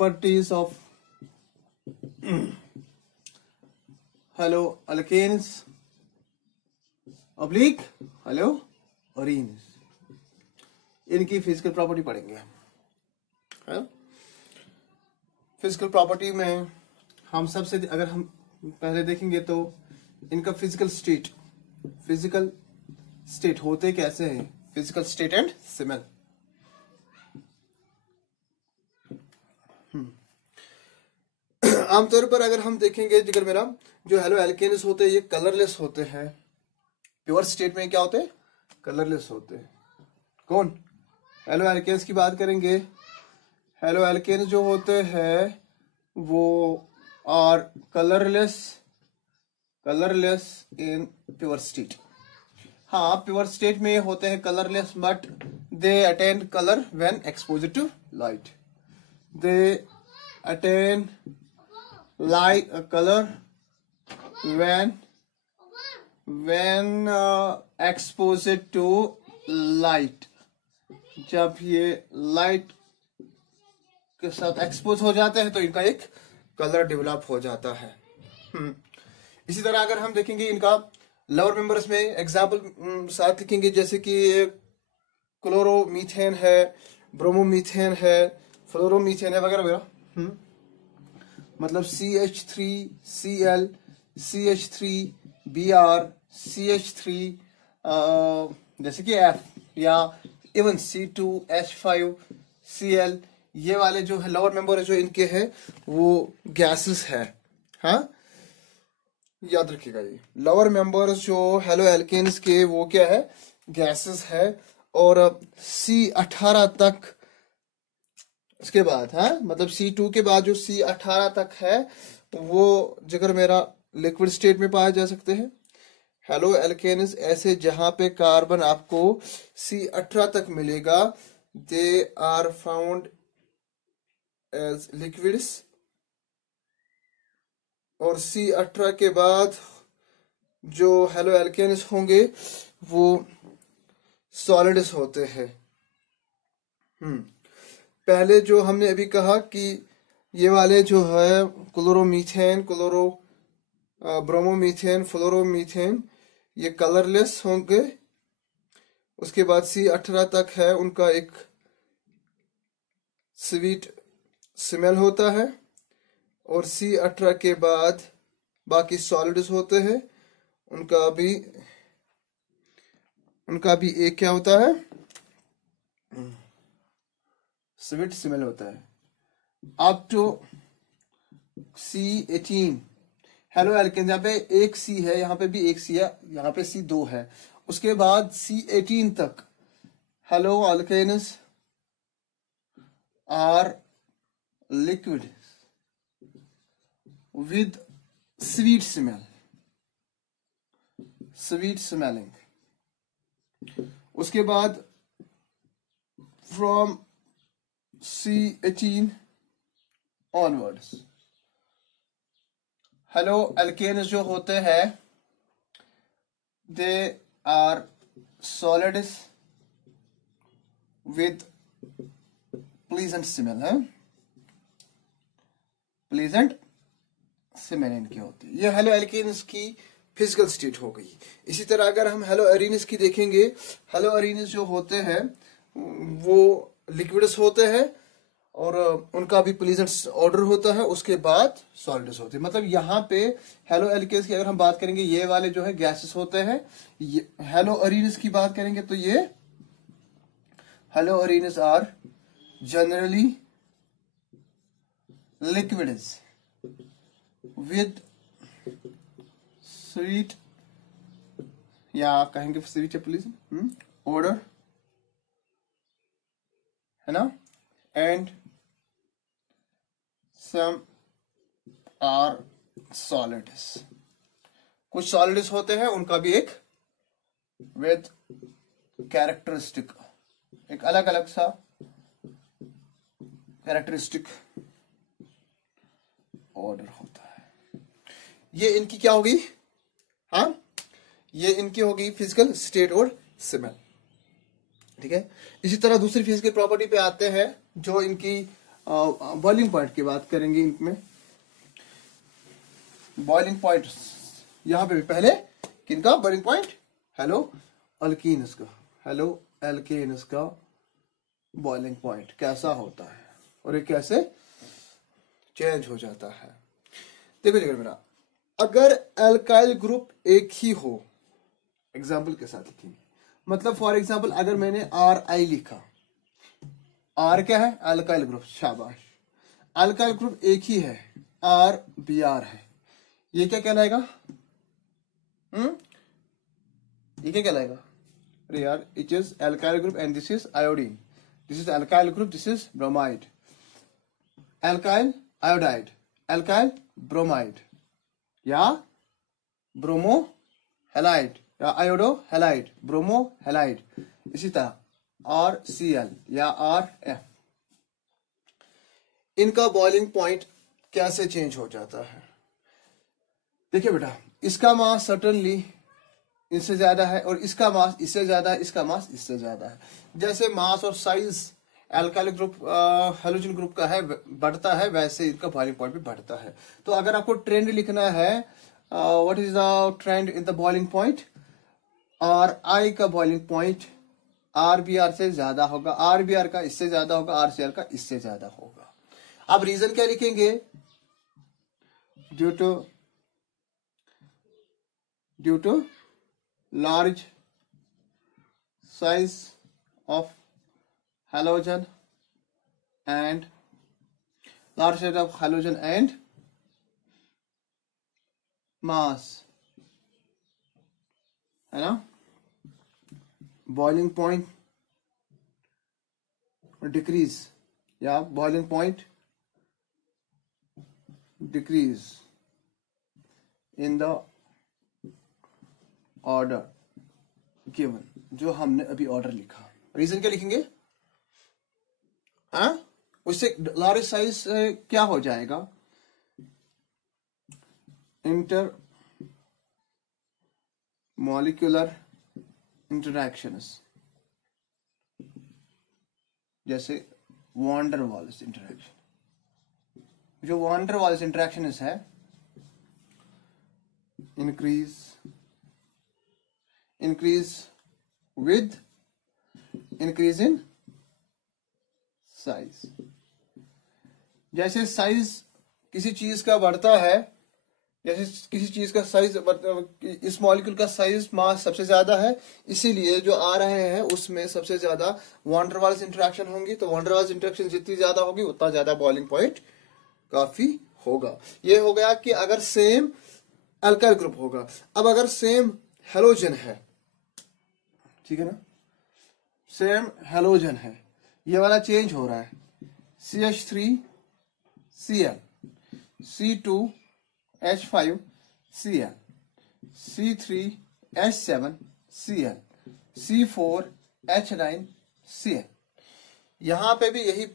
properties of haloalkanes oblique haloarenes, इनकी physical property पढ़ेंगे हम। फिजिकल प्रॉपर्टी में हम सबसे अगर हम पहले देखेंगे तो इनका फिजिकल स्टेट होते कैसे हैं, फिजिकल स्टेट एंड सिमिल। आमतौर पर अगर हम देखेंगे जिगर मेरा जो हेलोएल्केन्स होते हैं ये कलरलेस होते हैं। प्योर स्टेट में क्या होते हैं? कलरलेस होते हैं। कौन? हेलोएल्केन्स की बात करेंगे। हेलोएल्केन्स जो होते हैं वो are colourless in pure state. हाँ, प्योर स्टेट में होते हैं colourless, but they attain colour when exposed to light. They attain light color when exposed to light। जब ये लाइट के साथ एक्सपोज हो जाते हैं तो इनका एक कलर डेवलप हो जाता है। इसी तरह अगर हम देखेंगे इनका लोअर मेंबर्स में एग्जाम्पल साथ लिखेंगे, जैसे कि क्लोरोमीथेन है, ब्रोमोमीथेन है, फ्लोरोमीथेन है वगैरह वगैरह। मतलब CH3Cl, CH3Br, CH3 जैसे कि F, या इवन C2H5Cl, ये वाले जो है लोअर मेंबर जो इनके हैं वो गैसेस है। हाँ, याद रखिएगा ये लोअर मेंबर्स जो हेलोएल्केन्स के वो क्या है? गैसेस है। और C18 तक उसके बाद, हाँ मतलब C2 के बाद जो C18 तक है वो जिगर मेरा लिक्विड स्टेट में पाए जा सकते हैं। हेलोएल्केन्स ऐसे जहां पे कार्बन आपको C18 तक मिलेगा, they are found as liquids. और C18 के बाद जो हेलोएल्केन्स होंगे वो सॉलिड्स होते हैं। पहले जो हमने अभी कहा कि ये वाले जो है क्लोरोमीथेन, ब्रोमोमीथेन, फ्लोरोमीथेन, ये कलरलेस होंगे। उसके बाद C18 तक है उनका एक स्वीट स्मेल होता है। और C18 के बाद बाकी सॉलिड्स होते हैं, उनका भी एक क्या होता है? स्वीट स्मेल होता है। अप टू C18 हेलोएल्केन, जहाँ पे एक C है, यहाँ पे भी एक C है, यहाँ पे C2 है। उसके बाद C18 तक haloalkanes are liquid with sweet smelling. उसके बाद फ्रॉम C18 onwards हेलोएल्केन्स जो होते हैं they are solids with pleasant smell है। प्लीजेंट स्मेल इनकी होती है। ये हेलोएल्केन्स की फिजिकल स्टेट हो गई। इसी तरह अगर हम हेलोअरीन्स की देखेंगे, हेलोअरीन्स जो होते हैं वो लिक्विड्स होते हैं और उनका भी प्लीजेंट ऑर्डर होता है। उसके बाद सॉलिड्स होते हैं। मतलब यहाँ पे हेलोएल्केन्स की अगर हम बात करेंगे, ये वाले जो है गैसेस होते हैं। हेलोअरीन्स की बात करेंगे तो ये haloarenes are generally liquids with sweet, या कहेंगे स्वीट प्लीज ऑर्डर है ना, एंड सम आर सॉलिड्स। कुछ सॉलिड्स होते हैं उनका भी एक विद कैरेक्टरिस्टिक, एक अलग अलग सा कैरेक्टरिस्टिक ऑर्डर होता है। ये इनकी क्या होगी? हाँ, ये इनकी होगी फिजिकल स्टेट और सिमेल। ठीक है। इसी तरह दूसरी फिजिकल प्रॉपर्टी पे आते हैं जो इनकी बॉइलिंग पॉइंट की बात करेंगे इनमें। बॉइलिंग पॉइंट यहां पे भी पहले किनका बॉइलिंग पॉइंट, हेलो अल्कीन्स का, हेलो एल्केन्स का बॉइलिंग पॉइंट कैसा होता है और ये कैसे चेंज हो जाता है। देखो देखो मेरा, अगर एल्काइल ग्रुप एक ही हो, एग्जाम्पल के साथ लिखेंगे, मतलब फॉर एग्जाम्पल अगर मैंने आर आई लिखा, आर क्या है, एल्काइल ग्रुप, शाबाश, एल्काइल ग्रुप एक ही है, आर बी आर है, ये क्या कहलाएगा, ये क्या कहलाएगा, अरे यार, it is alkyl group and this is iodine, this is alkyl group, this is bromide, alkyl iodide, alkyl bromide या ब्रोमो हेलाइड या आयोडो हेलाइड, ब्रोमो हेलाइड, इसी तरह आर सी एल या आर एफ। इनका बॉइलिंग पॉइंट कैसे change हो जाता है। देखिए बेटा, इसका मास सर्टनली इससे ज्यादा है और इसका मास इससे ज्यादा है, इसका मास इससे ज्यादा है। जैसे मास और size alkyl group halogen group का है बढ़ता है, वैसे इनका बॉइलिंग पॉइंट भी बढ़ता है। तो अगर आपको ट्रेंड लिखना है, what is the trend in the boiling point, R I का boiling point R B R से ज्यादा होगा, आर बी आर का इससे ज्यादा होगा, आर सी आर का इससे ज्यादा होगा। अब रीजन क्या लिखेंगे, due to large size of halogen and large size of halogen and mass, है ना, बॉइलिंग पॉइंट डिक्रीज या boiling point decrease in the order given, जो हमने अभी ऑर्डर लिखा। रीजन क्या लिखेंगे, उससे लार्ज साइज क्या हो जाएगा, इंटर मॉलिक्यूलर इंटरैक्शंस, जैसे वॉन्डर वाल्स इंटरैक्शन, जो वॉन्डर वाल्स इंटरैक्शन है, increase with increase in size। जैसे साइज किसी चीज का बढ़ता है, जैसे किसी चीज का साइज, इस मॉलिक्यूल का साइज मास सबसे ज्यादा है, इसीलिए जो आ रहे हैं उसमें सबसे ज्यादा वॉन्डर वाल्स इंटरैक्शन होंगी। तो वॉन्डर वाल्स इंटरैक्शन जितनी ज्यादा होगी उतना ज्यादा बॉइलिंग पॉइंट काफी होगा। ये हो गया कि अगर सेम अल्काइल ग्रुप होगा। अब अगर सेम हेलोजन है, ठीक है ना, सेम हेलोजन है, ये वाला चेंज हो रहा है, CH3Cl, C2H5Cl, C3H7Cl, C4H9Cl। यहां पे भी यही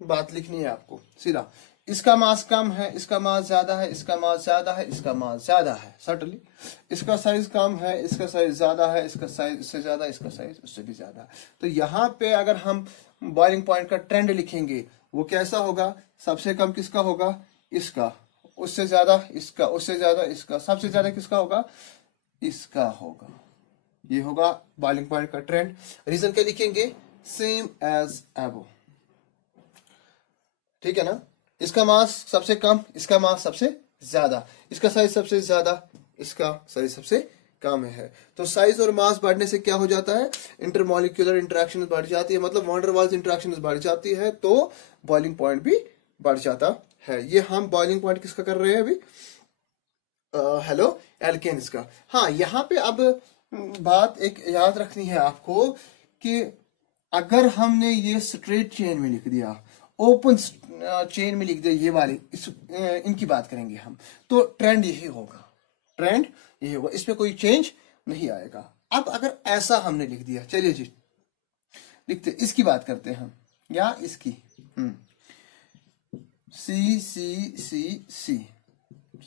बात लिखनी है आपको सीधा, इसका मास कम है, इसका मास ज्यादा है, इसका मास ज्यादा है, इसका मास ज्यादा है, सर्टनली इसका साइज कम है, इसका साइज ज्यादा है, इसका साइज इससे ज्यादा, इसका साइज उससे भी ज्यादा है। तो यहाँ पे अगर हम बॉइलिंग पॉइंट का ट्रेंड लिखेंगे वो कैसा होगा, सबसे कम किसका होगा, इसका, उससे ज्यादा इसका, उससे ज्यादा इसका, सबसे ज्यादा किसका होगा, इसका होगा। ये होगा बॉइलिंग पॉइंट का ट्रेंड। रीजन क्या लिखेंगे, सेम एज एबो, ठीक है ना, इसका मास सबसे कम, इसका मास सबसे ज्यादा, इसका साइज सबसे ज्यादा, इसका साइज सबसे कम है। तो साइज और मास बढ़ने से क्या हो जाता है, इंटरमॉलिक्यूलर इंटरेक्शन बढ़ जाती है, मतलब वॉन डेर वाल्स इंटरेक्शन बढ़ जाती है, तो बॉइलिंग पॉइंट भी बढ़ जाता है। ये हम बॉइलिंग पॉइंट किसका कर रहे हैं अभी, हेलो एल्केन्स का। हाँ, यहाँ पे अब बात एक याद रखनी है आपको कि अगर हमने ये स्ट्रेट चेन में लिख दिया, ओपन चेन में लिख दिया, ये वाली इनकी बात करेंगे हम, तो ट्रेंड यही होगा, ट्रेंड यही होगा, इसमें कोई चेंज नहीं आएगा। अब अगर ऐसा हमने लिख दिया, चलिए जी लिखते, इसकी बात करते हैं हम, या इसकी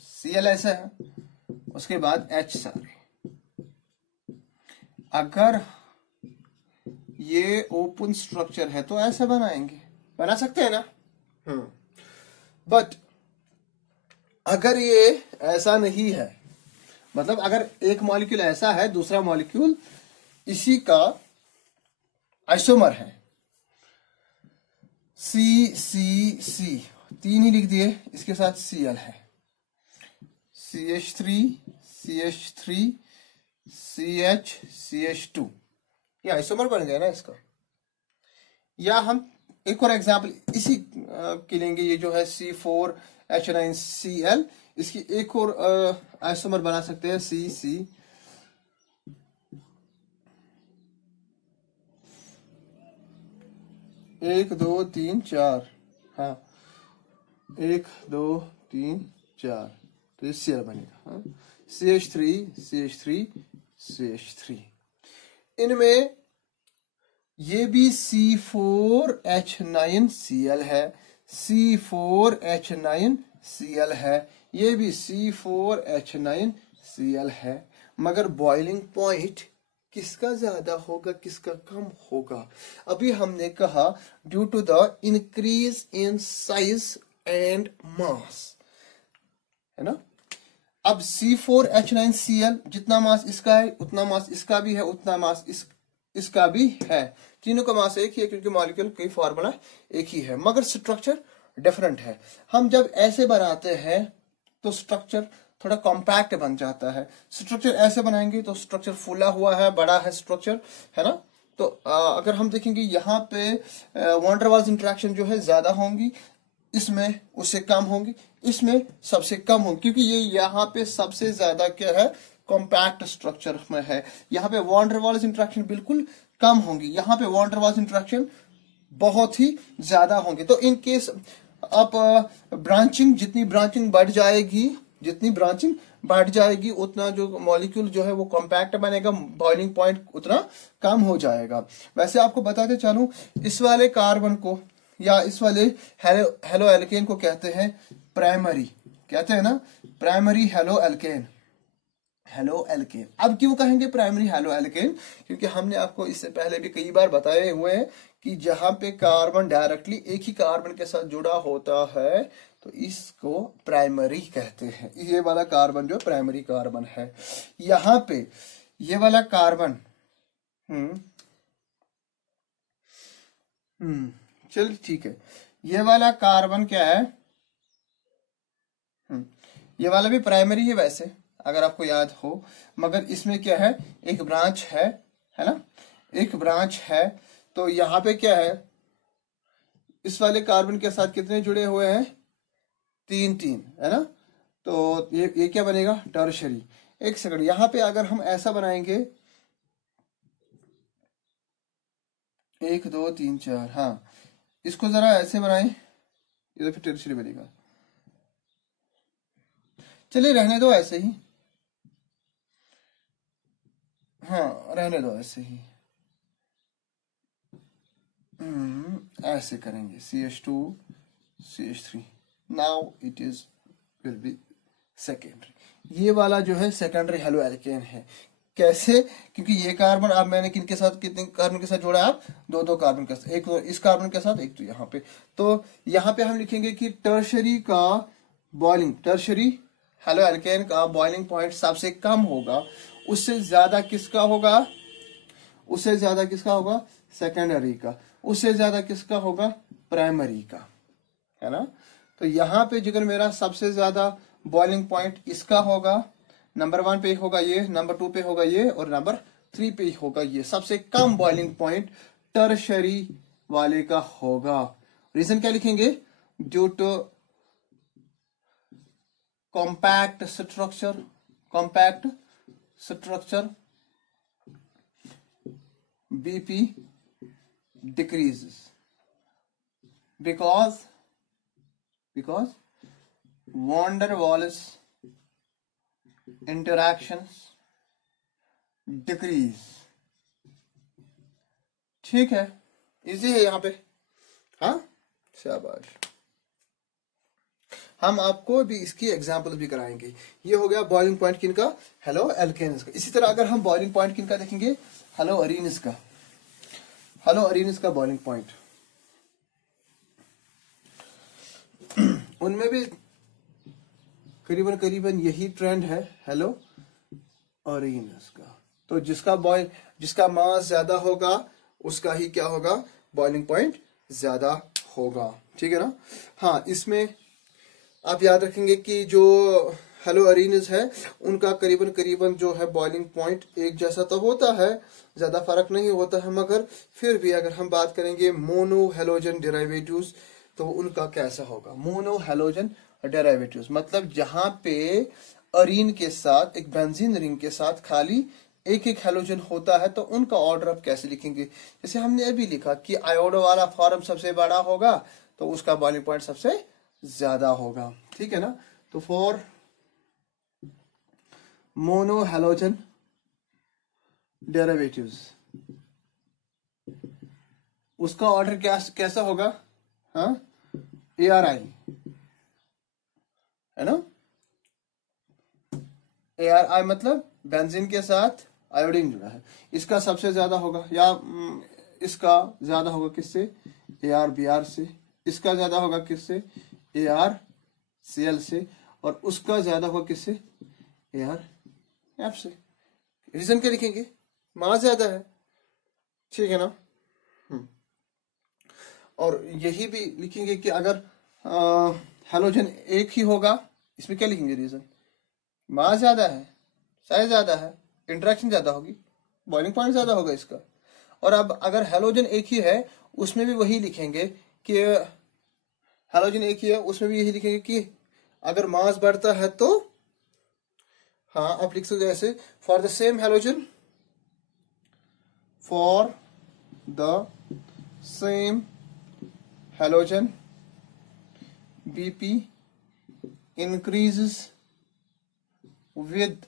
CL ऐसा है, उसके बाद H सारे, अगर ये ओपन स्ट्रक्चर है तो ऐसा बनाएंगे, बना सकते हैं ना, बट अगर ये ऐसा नहीं है, मतलब अगर एक मॉलिक्यूल ऐसा है, दूसरा मॉलिक्यूल इसी का आइसोमर है, सी सी सी, तीन ही लिख दिए, इसके साथ Cl है, CH3 CH3 CH CH2, ये आइसोमर बन गया ना इसका। या हम एक और एग्जांपल इसी के लेंगे, ये जो है C4H9Cl, इसकी एक और आइसोमर बना सकते हैं, CC, 1 2 3 4, हाँ 1 2 3 4, तो ये Cl बनेगा, हाँ CH3 CH3 CH3। इनमें ये भी C4H9Cl है, C4H9Cl है, ये भी C4H9Cl है, मगर बॉइलिंग पॉइंट किसका ज्यादा होगा, किसका कम होगा? अभी हमने कहा due to the increase in size and mass, है ना। अब C4H9Cl जितना मास इसका है उतना मास इसका भी है, उतना मास इसका भी है, तीनों का मास एक ही है क्योंकि मॉलिक्यूल की फॉर्मूला एक ही है, मगर स्ट्रक्चर डिफरेंट है। हम जब ऐसे बनाते हैं तो स्ट्रक्चर थोड़ा कॉम्पैक्ट बन जाता है, स्ट्रक्चर ऐसे बनाएंगे तो स्ट्रक्चर फूला हुआ है, बड़ा है स्ट्रक्चर, है ना। तो अगर हम देखेंगे यहाँ पे वॉन डर वाल्स इंटरेक्शन जो है ज्यादा होंगी, इसमें उससे कम होंगी, इसमें सबसे कम होंगी, क्योंकि ये यहाँ पे सबसे ज्यादा क्या है, कॉम्पैक्ट स्ट्रक्चर में है। यहाँ पे वॉन डर वाल्स इंटरेक्शन बिल्कुल कम होंगी, यहाँ पे वॉन डर वाल्स इंटरेक्शन बहुत ही ज्यादा होंगे। तो इन केस आप ब्रांचिंग, जितनी ब्रांचिंग बढ़ जाएगी, जितनी ब्रांचिंग बढ़ जाएगी उतना जो मॉलिक्यूल जो है वो कॉम्पैक्ट बनेगा, बॉइलिंग पॉइंट उतना कम हो जाएगा। वैसे आपको बताते चलूं, इस वाले कार्बन को या इस वाले हेलो एल्केन को कहते हैं प्राइमरी, कहते हैं ना primary halo alkane, halo alkane. अब क्यों कहेंगे प्राइमरी हेलो एल्केन? क्योंकि हमने आपको इससे पहले भी कई बार बताए हुए हैं कि जहां पे कार्बन डायरेक्टली एक ही कार्बन के साथ जुड़ा होता है तो इसको प्राइमरी कहते हैं। ये वाला कार्बन जो प्राइमरी कार्बन है, यहाँ पे ये वाला कार्बन चलिए ठीक है, ये वाला कार्बन क्या है, ये वाला भी प्राइमरी है वैसे अगर आपको याद हो, मगर इसमें क्या है, एक ब्रांच है ना, एक ब्रांच है। तो यहाँ पे क्या है, इस वाले कार्बन के साथ कितने जुड़े हुए हैं, 3 है ना। तो ये क्या बनेगा, टर्शरी। एक सेकंड, यहाँ पे अगर हम ऐसा बनाएंगे 1 2 3 4, हाँ इसको जरा ऐसे बनाएं, ये तो फिर टर्शरी बनेगा। चलिए रहने दो ऐसे ही, हाँ रहने दो ऐसे ही, ऐसे करेंगे CH2 CH3, now it is will be secondary. ये वाला जो है सेकेंडरी हेलो एल्केन है। कैसे? क्योंकि ये कार्बन अब मैंने किनके साथ, कितने कार्बन के साथ जोड़ा है, आप दो कार्बन के साथ, एक तो इस कार्बन के साथ, एक तो यहाँ पे। तो यहाँ पे हम लिखेंगे कि टर्शरी का बॉइलिंग, टर्शरी हेलो एल्केन का बॉइलिंग पॉइंट सबसे कम होगा, उससे ज्यादा किसका होगा, उससे ज्यादा किसका होगा, सेकेंडरी का, उससे ज्यादा किसका होगा, प्राइमरी का, है ना। तो यहाँ पे जिगर मेरा सबसे ज्यादा बॉइलिंग पॉइंट इसका होगा, नंबर 1 पे होगा ये, नंबर 2 पे होगा ये, और नंबर 3 पे होगा ये। सबसे कम बॉइलिंग पॉइंट टर्शरी वाले का होगा। रीजन क्या लिखेंगे, due to compact structure, compact structure BP decreases because van der Waals interactions decrease। ठीक है, इजी है यहाँ पे, हाँ शाबाश। हम आपको भी इसकी एग्जांपल भी कराएंगे। ये हो गया बॉइलिंग पॉइंट किनका, हेलो एल्केन्स का। इसी तरह अगर हम बॉइलिंग पॉइंट किनका देखेंगे, हेलो अरीनिस का, हेलो अरीनिस का बॉइलिंग पॉइंट। उनमें भी करीबन करीबन यही ट्रेंड है हेलो अरीनस का। तो जिसका मास ज्यादा होगा उसका ही क्या होगा, बॉइलिंग पॉइंट ज्यादा होगा, ठीक है ना। हाँ, इसमें आप याद रखेंगे कि जो हेलो अरीनस है उनका करीबन करीबन जो है बॉइलिंग पॉइंट एक जैसा तो होता है, ज्यादा फर्क नहीं होता है, मगर फिर भी अगर हम बात करेंगे मोनो हेलोजन डेरिवेटिव्स तो उनका कैसा होगा। मोनो हेलोजन डेरिवेटिव्स मतलब जहां पे अरीन के साथ एक बेंजीन रिंग के साथ खाली एक एक हेलोजन होता है, तो उनका ऑर्डर आप कैसे लिखेंगे। जैसे हमने अभी लिखा कि आयोडो वाला फॉर्म सबसे बड़ा होगा तो उसका बॉइलिंग पॉइंट सबसे ज्यादा होगा, ठीक है ना। तो फॉर मोनो हेलोजन डेरिवेटिव्स उसका ऑर्डर कैसा होगा, हाँ, ARI है ना। ARI मतलब बेंजीन के साथ आयोडीन जुड़ा है, इसका सबसे ज्यादा होगा, या इसका ज्यादा होगा किससे, ArBr से, इसका ज्यादा होगा किससे, ArCl से, और उसका ज्यादा होगा किससे, ArF से। रीजन क्या लिखेंगे, मास ज्यादा है, ठीक है ना। और यही भी लिखेंगे कि अगर हेलोजन एक ही होगा, इसमें क्या लिखेंगे रीजन, मास ज्यादा है, साइज ज्यादा है, इंटरेक्शन ज्यादा होगी, बॉइलिंग पॉइंट ज्यादा होगा इसका। और अब अगर हेलोजन एक ही है उसमें भी वही लिखेंगे कि हेलोजन एक ही है उसमें भी यही लिखेंगे कि अगर मास बढ़ता है तो, हाँ आप लिख सकते ऐसे, for the same halogen, for the same halogen BP increases with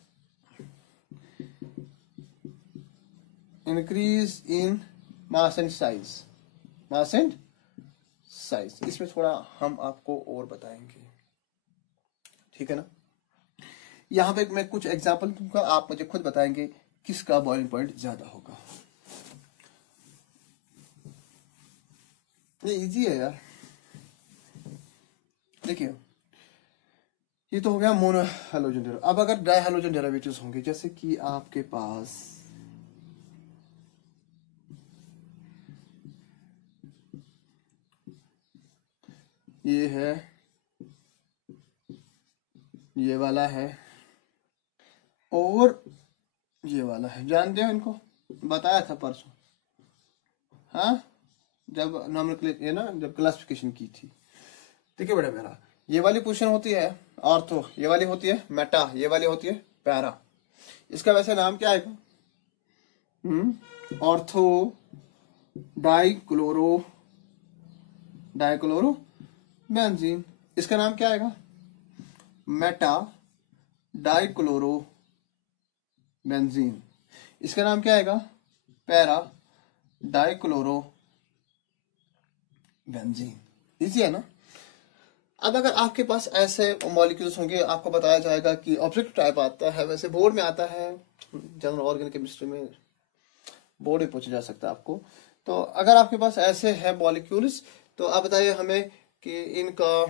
increase in mass and size, mass and size। इसमें थोड़ा हम आपको और बताएंगे, ठीक है ना। यहां पे मैं कुछ एग्जांपल दूंगा, आप मुझे खुद बताएंगे किसका बॉइलिंग पॉइंट ज्यादा होगा। ये इजी है यार, देखिए ये तो हो गया मोनो हेलोजन डेरिवेटिव। अब अगर डाई हेलोजन डेरिवेटिव्स होंगे, जैसे कि आपके पास ये है, ये वाला है और ये वाला है, जानते हो इनको, बताया था परसों, हाँ जब नॉमेनक्लेचर ना, जब क्लासिफिकेशन की थी। देखिए बड़ा प्यारा, ये वाली पोजीशन होती है ऑर्थो, ये वाली होती है मेटा, ये वाली होती है पैरा। इसका वैसे नाम क्या आएगा, ऑर्थो डाइक्लोरो बेंजीन। इसका नाम क्या आएगा, मेटा डाइक्लोरो बेंजीन। इसका नाम क्या आएगा, पैरा डाइक्लोरो बेंजीन। इजी है ना। अब अगर आपके पास ऐसे मॉलिक्यूल्स होंगे, आपको बताया जाएगा कि ऑब्जेक्टिव टाइप आता है, वैसे बोर्ड में आता है, जनरल ऑर्गेनिक केमिस्ट्री में बोर्ड में पूछा जा सकता है आपको। तो अगर आपके पास ऐसे है मॉलिक्यूल्स, तो आप बताइए हमें कि इनका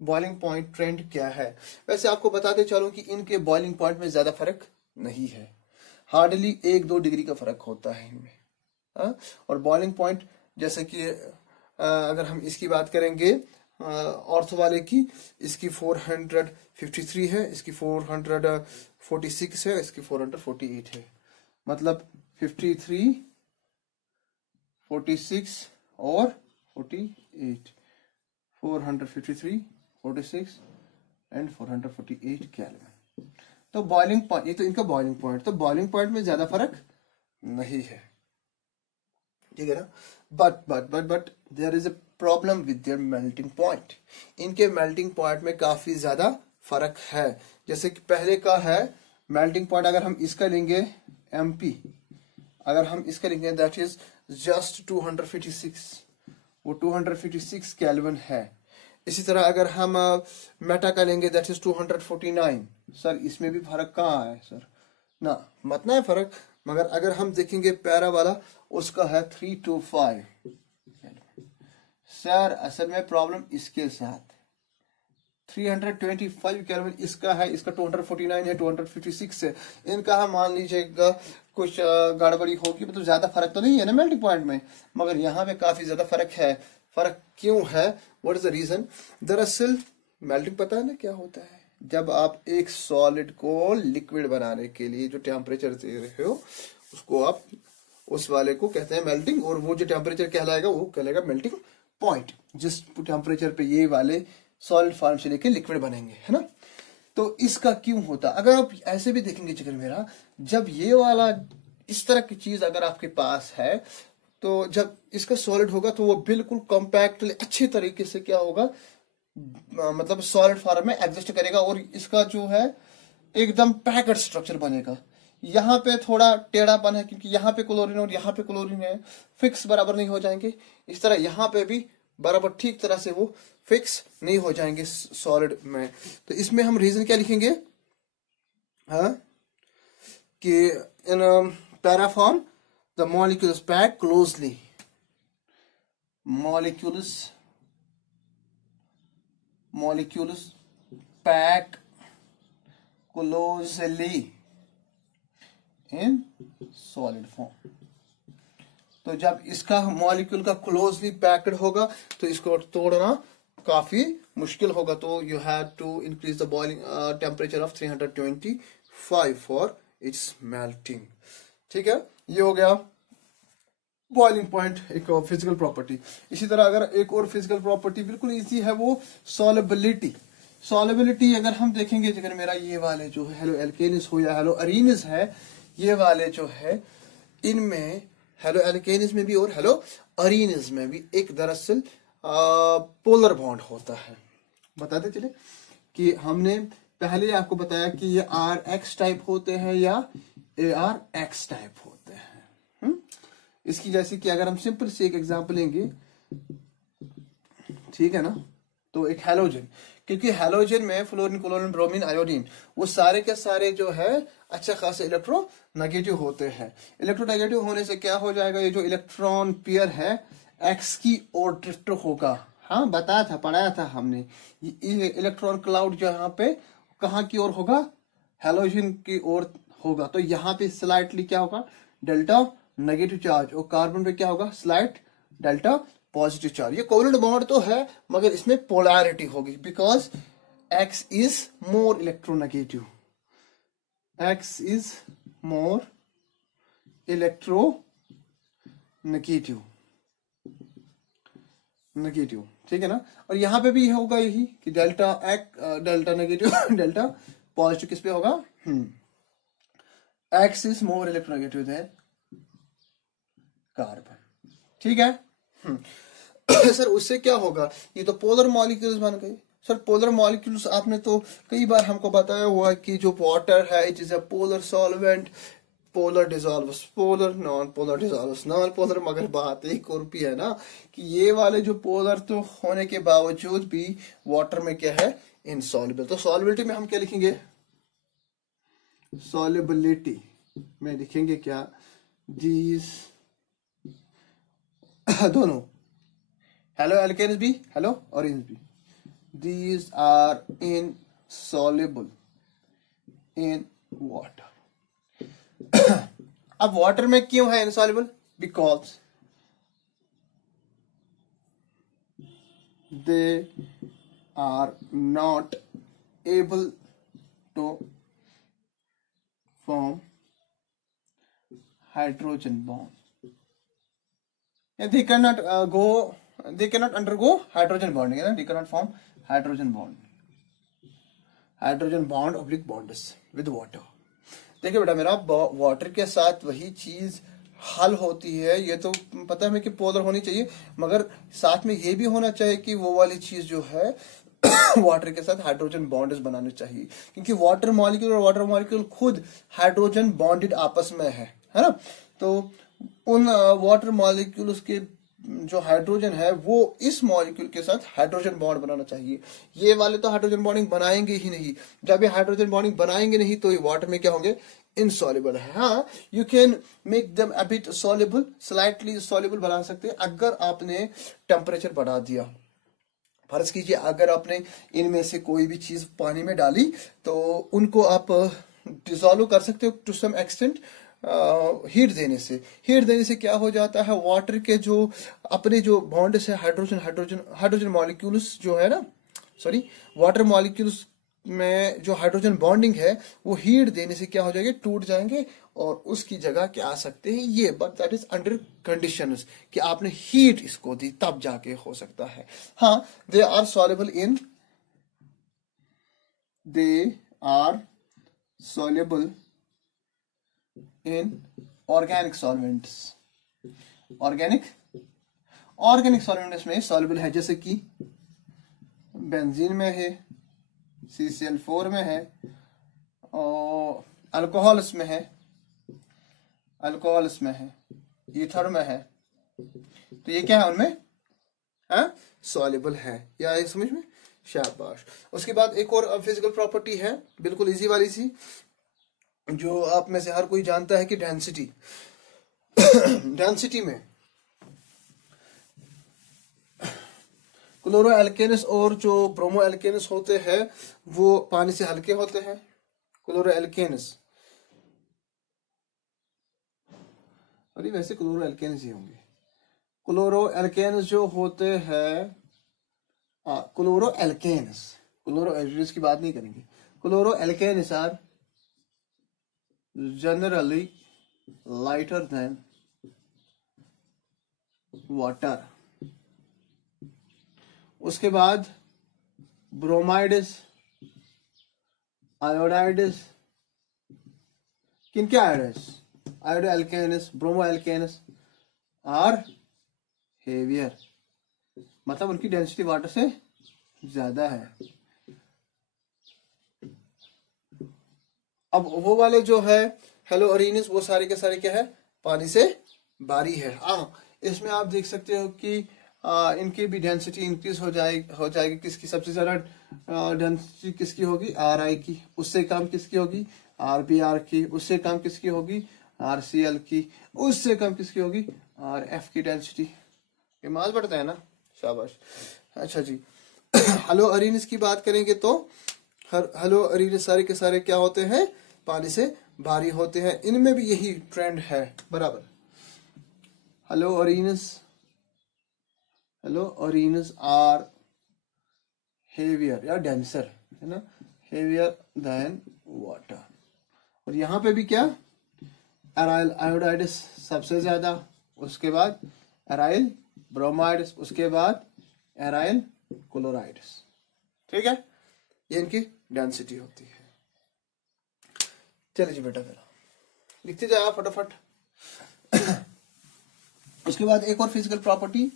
बॉइलिंग पॉइंट ट्रेंड क्या है। वैसे आपको बताते चलो कि इनके बॉइलिंग पॉइंट में ज्यादा फर्क नहीं है, हार्डली 1-2 डिग्री का फर्क होता है इनमें, हाँ? और बॉइलिंग पॉइंट जैसे कि अगर हम इसकी बात करेंगे ऑर्थो वाले की, इसकी 453 है, इसकी 446 है, इसकी 448 है, मतलब 53, 46 और 48, 453, 46 एंड 448 केल्विन। तो बॉइलिंग पॉइंट, ये तो इनका बॉइलिंग पॉइंट, तो बॉइलिंग पॉइंट में ज्यादा फर्क नहीं है, ठीक है ना। But there is a problem with their melting point. इनके मेल्टिंग पॉइंट में काफी ज्यादा फर्क है। जैसे कि पहले का है मेल्टिंग पॉइंट, अगर हम इसका लेंगे MP, अगर हम इसका लेंगे दैट इज जस्ट 256, वो 256 केल्विन है। इसी तरह अगर हम मेटा का लेंगे दैट इज 249। सर इसमें भी फर्क कहाँ है सर, ना मत ना है फर्क, मगर अगर हम देखेंगे पैरा वाला, उसका है 325, सर असल में प्रॉब्लम इसके साथ 325 केल्विन इसका है, इसका 249 है, 256 है, इनका है मान लीजिएगा कुछ गड़बड़ी होगी, मतलब ज्यादा फर्क तो नहीं है ना मेल्टिंग पॉइंट में, मगर यहाँ पे काफी ज्यादा फर्क है। फर्क क्यों है, व्हाट इज द रीजन? दरअसल मेल्टिंग पता है ना क्या होता है, जब आप एक सॉलिड को लिक्विड बनाने के लिए जो टेम्परेचर दे रहे हो उसको आप उस वाले को कहते हैं मेल्टिंग, और वो जो टेम्परेचर कहलाएगा वो कहलाएगा मेल्टिंग पॉइंट, जिस टेम्परेचर पे ये वाले सॉलिड फॉर्म से लेके लिक्विड बनेंगे, है ना। तो इसका क्यों होता, अगर आप ऐसे भी देखेंगे जिक्र मेरा, जब ये वाला इस तरह की चीज अगर आपके पास है तो जब इसका सॉलिड होगा तो वो बिल्कुल कॉम्पैक्टली अच्छे तरीके से क्या होगा, मतलब सॉलिड फॉर्म में एग्जिस्ट करेगा, और इसका जो है एकदम पैकेट स्ट्रक्चर बनेगा। यहाँ पे थोड़ा टेढ़ापन है क्योंकि यहाँ पे क्लोरीन और यहाँ पे क्लोरीन है, फिक्स बराबर नहीं हो जाएंगे। इस तरह यहाँ पे भी बराबर ठीक तरह से वो फिक्स नहीं हो जाएंगे सॉलिड में। तो इसमें हम रीजन क्या लिखेंगे, हाँ, कि in para form the molecules pack closely, molecules pack closely in solid form। तो जब इसका मॉलिक्यूल का क्लोजली पैक्ड होगा तो इसको तोड़ना काफी मुश्किल होगा, तो you have to increase the boiling temperature of 325 for its melting. ठीक है, ये हो गया बॉइलिंग पॉइंट, एक फिजिकल प्रॉपर्टी। इसी तरह अगर एक और फिजिकल प्रॉपर्टी बिल्कुल इजी है, वो सॉलेबिलिटी। सॉलेबिलिटी अगर हम देखेंगे, अगर मेरा ये वाले जो है हेलो एल्केनिस हो या हेलो अरीनिस है, ये वाले जो है इनमें हेलो एल्केनिस में भी और हेलो अरीनिस में भी एक दरअसल पोलर बॉन्ड होता है। बताते चले कि हमने पहले आपको बताया कि ये RX टाइप होते हैं या ARX टाइप होते हैं। इसकी जैसे कि अगर हम सिंपल से एक एग्जांपल लेंगे, ठीक है ना, तो एक हैलोजन, क्योंकि हैलोजन में फ्लोरीन, क्लोरीन, ब्रोमीन, आयोडीन, वो सारे के सारे जो है अच्छा खासा इलेक्ट्रोनेगेटिव होते हैं। इलेक्ट्रोनेगेटिव होने से क्या हो जाएगा, ये जो इलेक्ट्रॉन पेयर है एक्स की ओर ड्रिफ्ट होगा। हाँ, बताया था, पढ़ाया था हमने, ये इलेक्ट्रॉन क्लाउड जो यहाँ पे कहाँ की ओर होगा, हैलोजन की ओर होगा। तो यहाँ पे स्लाइटली क्या होगा, डेल्टा नेगेटिव चार्ज, और कार्बन पे क्या होगा, स्लाइट डेल्टा पॉजिटिव चार्ज। ये कोवलेंट बॉन्ड तो है मगर इसमें पोलैरिटी होगी, because x is more electronegative, x is more electronegative, negative, ठीक है ना। और यहाँ पे भी होगा यही कि डेल्टा नेगेटिव डेल्टा पॉजिटिव किस पे होगा, x is more electronegative than carbon, ठीक है। सर उससे क्या होगा, ये तो पोलर मॉलिक्यूल्स बन गए। सर पोलर मॉलिक्यूल्स आपने तो कई बार हमको बताया हुआ कि जो वाटर है it is a polar solvent, polar dissolves, polar non polar dissolves, non polar, मगर बात एक और भी है ना कि ये वाले जो पोलर तो होने के बावजूद भी वाटर में क्या है, इनसॉल्युबल। तो सॉल्युबिलिटी में हम क्या लिखेंगे, सॉल्युबिलिटी में लिखेंगे क्या, दीज दोनों हेलो एल्केन्स भी, हेलो ऑरेंज भी, these are insoluble in water। अब वाटर में क्यों है insoluble, because they are not able to form hydrogen bond, they cannot they cannot undergo hydrogen bonding, they cannot form hydrogen bond oblique bonds with water। देखिए बेटा मेरा, water के साथ वही चीज हल होती है, ये तो पता है हमें कि पोलर होनी चाहिए, मगर साथ में ये भी होना चाहिए कि वो वाली चीज जो है वाटर के साथ हाइड्रोजन बॉन्ड्स बनाने चाहिए, क्योंकि वाटर मॉलिक्यूल और वाटर मॉलिक्यूल खुद हाइड्रोजन बॉन्डेड आपस में है ना। तो उन वाटर मॉलिक्यूल्स के जो हाइड्रोजन है वो इस मॉलिक्यूल के साथ हाइड्रोजन बॉन्ड बनाना चाहिए। ये वाले तो हाइड्रोजन बॉन्डिंग बनाएंगे ही नहीं, जब ये हाइड्रोजन बॉन्डिंग बनाएंगे नहीं तो ये वाटर में क्या होंगे, इनसॉल्युबल है। हाँ, you can make them a bit soluble, slightly soluble बना सकते हैं अगर आपने टेम्परेचर बढ़ा दिया। फर्ज कीजिए अगर आपने इनमें से कोई भी चीज पानी में डाली तो उनको आप डिसॉल्व कर सकते हो टू सम एक्सटेंट हीट देने से। हीट देने से क्या हो जाता है, वाटर के जो अपने जो बॉन्ड्स है, हाइड्रोजन मॉलिक्यूल्स जो है ना, सॉरी वाटर मॉलिक्यूल्स में जो हाइड्रोजन बॉन्डिंग है वो हीट देने से क्या हो जाएंगे, टूट जाएंगे और उसकी जगह क्या आ सकते हैं ये, but that is under conditions कि आपने हीट इसको दी तब जाके हो सकता है। हाँ, they are soluble in organic solvents. Organic solvents में सॉल्युबल है, जैसे कि बेंजीन में है, CCl4 में है, और अल्कोहल्स में है, ईथर में है। तो ये क्या है उनमें, हाँ, सॉल्युबल है। या ये समझ में, शाबाश। उसके बाद एक और फिजिकल प्रॉपर्टी है, बिल्कुल इजी वाली सी, जो आप में से हर कोई जानता है कि डेंसिटी डेंसिटी में क्लोरो एल्केनस और जो ब्रोमो एल्केनस होते हैं वो पानी से हल्के होते हैं। क्लोरो एल्केनस, अरे वैसे क्लोरो एल्केनस ही होंगे। क्लोरो एल्केनस जो होते हैं, क्लोरो एल्केनस की बात नहीं करेंगे। Chloro alkanes are generally lighter than water. उसके बाद ब्रोमाइड्स, आयोडाइड्स, किनके iodides, iodo alkanes, bromo alkanes are heavier, मतलब उनकी डेंसिटी वाटर से ज्यादा है। अब वो वाले जो है हेलोअरीनस, वो सारे के सारे क्या है, पानी से भारी है। इसमें आप देख सकते हो कि इनकी भी डेंसिटी इंक्रीज हो जाएगी। किसकी सबसे ज्यादा डेंसिटी किसकी होगी, Ri की, उससे कम किसकी होगी, Rbr की, उससे कम किसकी होगी, Rcl की, उससे कम किसकी होगी, Rf की डेंसिटी। ये मास बढ़ता है ना, शाबाश। अच्छा जी, हेलोअरीनस की बात करेंगे तो हेलोअरीनस सारे के सारे क्या होते हैं, पानी से भारी होते हैं। इनमें भी यही ट्रेंड है बराबर। हेलोअरीनस आर हेवियर या डेंसर, है ना, हेवियर देन वाटर। और यहाँ पे भी क्या, एराइल आयोडाइड्स सबसे ज्यादा, उसके बाद एराइल ब्रोमाइड्स, उसके बाद एराइल क्लोराइड्स। ठीक है, ये इनकी डेंसिटी होती है। चलिए जी बेटा, फिर लिखते जाए आप फटाफट। उसके बाद एक और फिजिकल प्रॉपर्टी,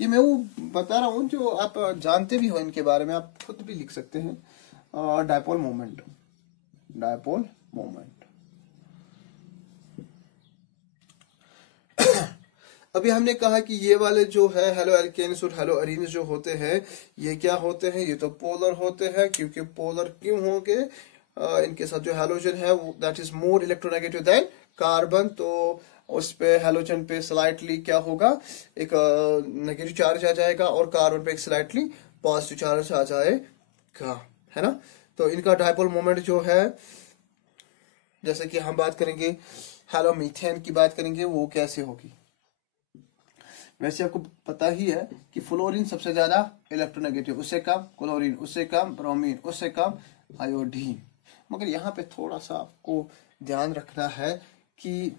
ये मैं वो बता रहा हूं जो आप जानते भी हो इनके बारे में, आप खुद भी लिख सकते हैं। डायपोल मोमेंट, अभी हमने कहा कि ये वाले जो है हेलोअल्केन्स और हेलोअरीन्स जो होते हैं, ये क्या होते हैं, ये तो पोलर होते हैं। क्योंकि पोलर क्यों होंगे, इनके साथ जो हेलोजन है वो that is more electronegative than carbon, तो उस पे हेलोजन पे स्लाइटली क्या होगा, एक नेगेटिव चार्ज आ जाएगा और कार्बन पे एक स्लाइटली पॉजिटिव चार्ज आ जाएगा, है ना। तो इनका डायपोल मोमेंट जो है, जैसे कि हम बात करेंगे हेलोमीथेन की बात करेंगे, वो कैसे होगी। वैसे आपको पता ही है कि फ्लोरीन सबसे ज्यादा इलेक्ट्रोनेगेटिव, उससे कम क्लोरीन, उससे कम ब्रोमीन, उससे कम आयोडीन। मगर यहाँ पे थोड़ा सा आपको ध्यान रखना है कि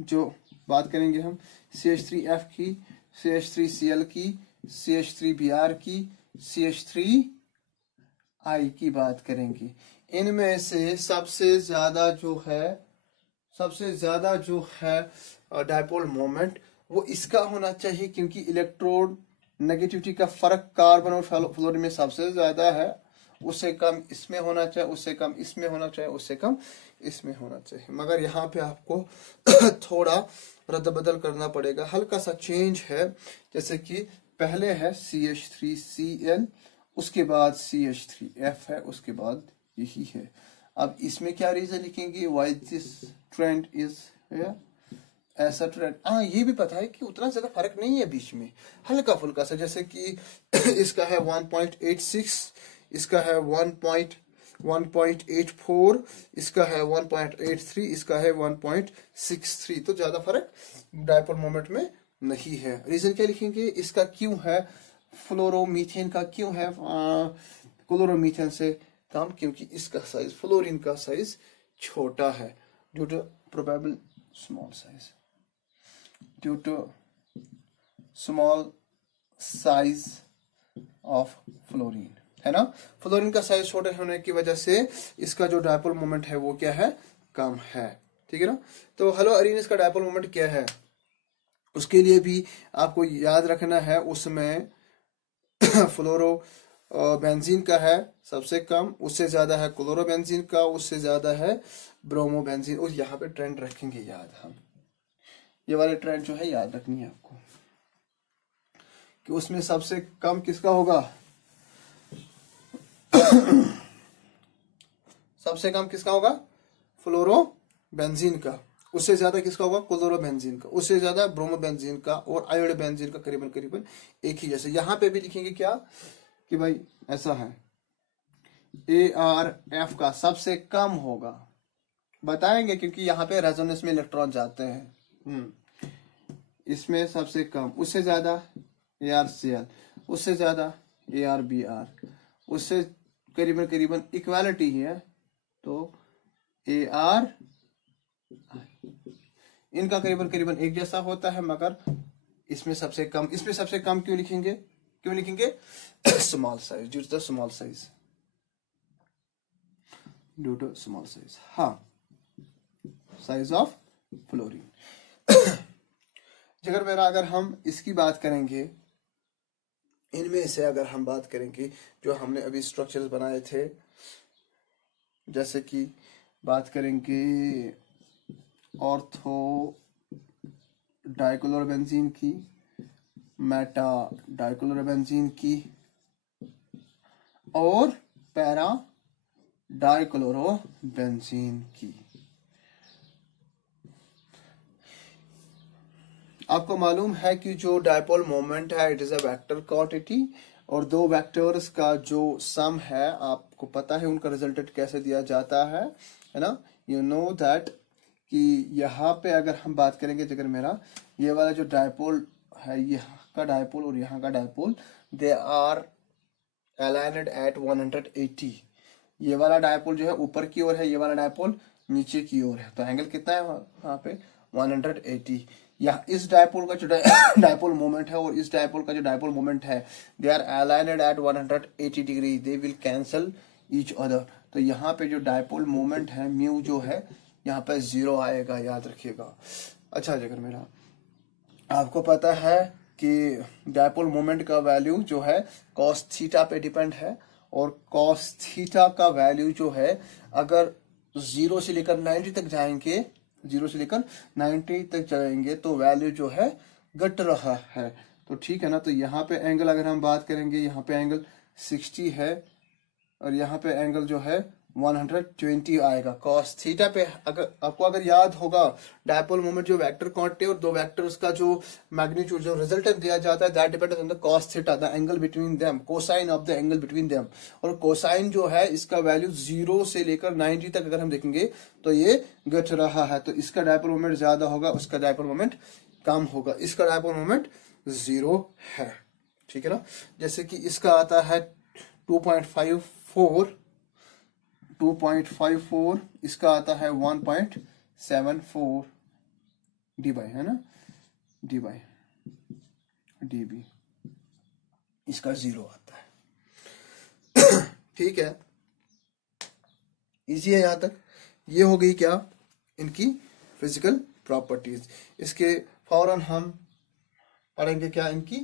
जो बात करेंगे हम CH3F की, CH3Cl की, CH3Br की, CH3I की बात करेंगे। इनमें से सबसे ज्यादा जो है डायपोल मोमेंट वो इसका होना चाहिए, क्योंकि इलेक्ट्रोड नेगेटिविटी का फर्क कार्बन और फ्लोरीन में सबसे ज्यादा है। उससे कम इसमें होना चाहिए, उससे कम इसमें होना चाहिए, उससे कम इसमें होना चाहिए। मगर यहाँ पे आपको थोड़ा रद्द बदल करना पड़ेगा, हल्का सा चेंज है। जैसे कि पहले है CH3Cl, उसके बाद CH3F है, उसके बाद यही है। अब इसमें क्या रीजन लिखेंगे, व्हाई दिस ट्रेंड इज, ऐसा ट्रेंड। हाँ ये भी पता है कि उतना ज्यादा फर्क नहीं है बीच में, हल्का फुल्का सा, जैसे कि इसका है 1.86, इसका है 1.84, इसका है 1.83, इसका है 1.63, तो ज्यादा फर्क डायपोल मोमेंट में नहीं है। रीजन क्या लिखेंगे, इसका क्यों है फ्लोरोमीथेन का क्यों है क्लोरोमीथेन से कम, क्योंकि इसका साइज फ्लोरीन का साइज छोटा है, due to probable small size, due to small size of fluorine, है ना। फ्लोरीन का साइज छोटे होने की वजह से इसका जो डायपोल मोमेंट है वो क्या है, कम है, ठीक है ना। तो हेलो अरीनिस का डायपोल मोमेंट क्या है, उसके लिए भी आपको याद रखना है, उसमें फ्लोरो बेंजीन का है सबसे कम, उससे ज्यादा है क्लोरोबेंजीन का, उससे ज्यादा है ब्रोमोबेंजीन। और यहाँ पे ट्रेंड रखेंगे याद, हम ये वाले ट्रेंड जो है याद रखनी है आपको, कि उसमें सबसे कम किसका होगा सबसे कम किसका होगा, फ्लोरोबेंजीन का, उससे ज्यादा किसका होगा, क्लोरोबेंजीन का, उससे ज्यादा ब्रोमोबेंजीन का, और आयोडोबेंजीन का करीबन करीबन एक ही जैसे। यहाँ पे भी लिखेंगे क्या कि भाई ऐसा है, ARF का सबसे कम होगा, बताएंगे क्योंकि यहाँ पे रेजोनेंस में इलेक्ट्रॉन जाते हैं। इसमें सबसे कम, उससे ज्यादा ARCL, उससे ज्यादा ARBR, उससे करीबन करीबन इक्वालिटी ही है तो AR, इनका करीबन करीबन एक जैसा होता है, मगर इसमें सबसे कम, इसमें सबसे कम क्यों लिखेंगे, क्यों लिखेंगे small size, due to the small size, due to small size, हाँ साइज ऑफ फ्लोरीन। जिगर मेरा अगर हम इसकी बात करेंगे, इनमें से अगर हम बात करेंगे जो हमने अभी स्ट्रक्चर्स बनाए थे, जैसे कि बात करेंगे ऑर्थो डाइक्लोरोबेंजीन की, मेटा डाइक्लोरोबेंजीन की, और पैरा डाइक्लोरोबेंजीन की। आपको मालूम है कि जो डायपोल मोमेंट है it is a vector quantity, और दो वेक्टर्स का जो सम है आपको पता है उनका रिजल्टेंट कैसे दिया जाता है ना। यू नो दैट कि यहाँ पे अगर हम बात करेंगे, अगर मेरा ये वाला जो डायपोल है, यहाँ का डायपोल और यहाँ का dipole, they are aligned at 180। ये वाला डायपोल जो है ऊपर की ओर है, ये वाला डायपोल नीचे की ओर है, तो एंगल कितना है वहां पे 180। या इस डायपोल का जो डायपोल मोमेंट है और इस डायपोल का जो डायपोल मोमेंट है, they are aligned at 180 degree, they will cancel each other. तो यहाँ पे जो डायपोल मोमेंट है म्यू जो है यहाँ पे 0 आएगा, याद रखिएगा। अच्छा जगह मेरा आपको पता है कि डायपोल मोमेंट का वैल्यू जो है कॉस थीटा पे डिपेंड है, और कॉस थीटा का वैल्यू जो है अगर 0 से लेकर 90 तक जाएंगे, 0 से लेकर 90 तक जाएंगे तो वैल्यू जो है घट रहा है। तो ठीक है ना। तो यहाँ पे एंगल अगर हम बात करेंगे, यहाँ पे एंगल 60 है और यहाँ पे एंगल जो है 120 आएगा कॉस थीटा पे। अगर आपको अगर याद होगा डायपोल मोमेंट जो वेक्टर क्वांटिटी और दो वेक्टर्स का जो मैग्नीट्यूड जो रिजल्टेंट दिया जाता है that depends on the cos theta, the angle between them, cosine of the angle between them. और कोसाइन जो है इसका वैल्यू 0 से लेकर 90 तक अगर हम देखेंगे तो ये घट रहा है, तो इसका डायपोल मोमेंट ज्यादा होगा, उसका डायपोल मोमेंट कम होगा। इसका डायपोल मोमेंट 0 है, ठीक है ना। जैसे कि इसका आता है 2.54, इसका आता है 1.74 डी बाई, है ना, डी बाई डी बी, इसका 0 आता है। ठीक है, इजी है यहां तक। ये हो गई क्या इनकी फिजिकल प्रॉपर्टीज। इसके फौरन हम पढ़ेंगे क्या इनकी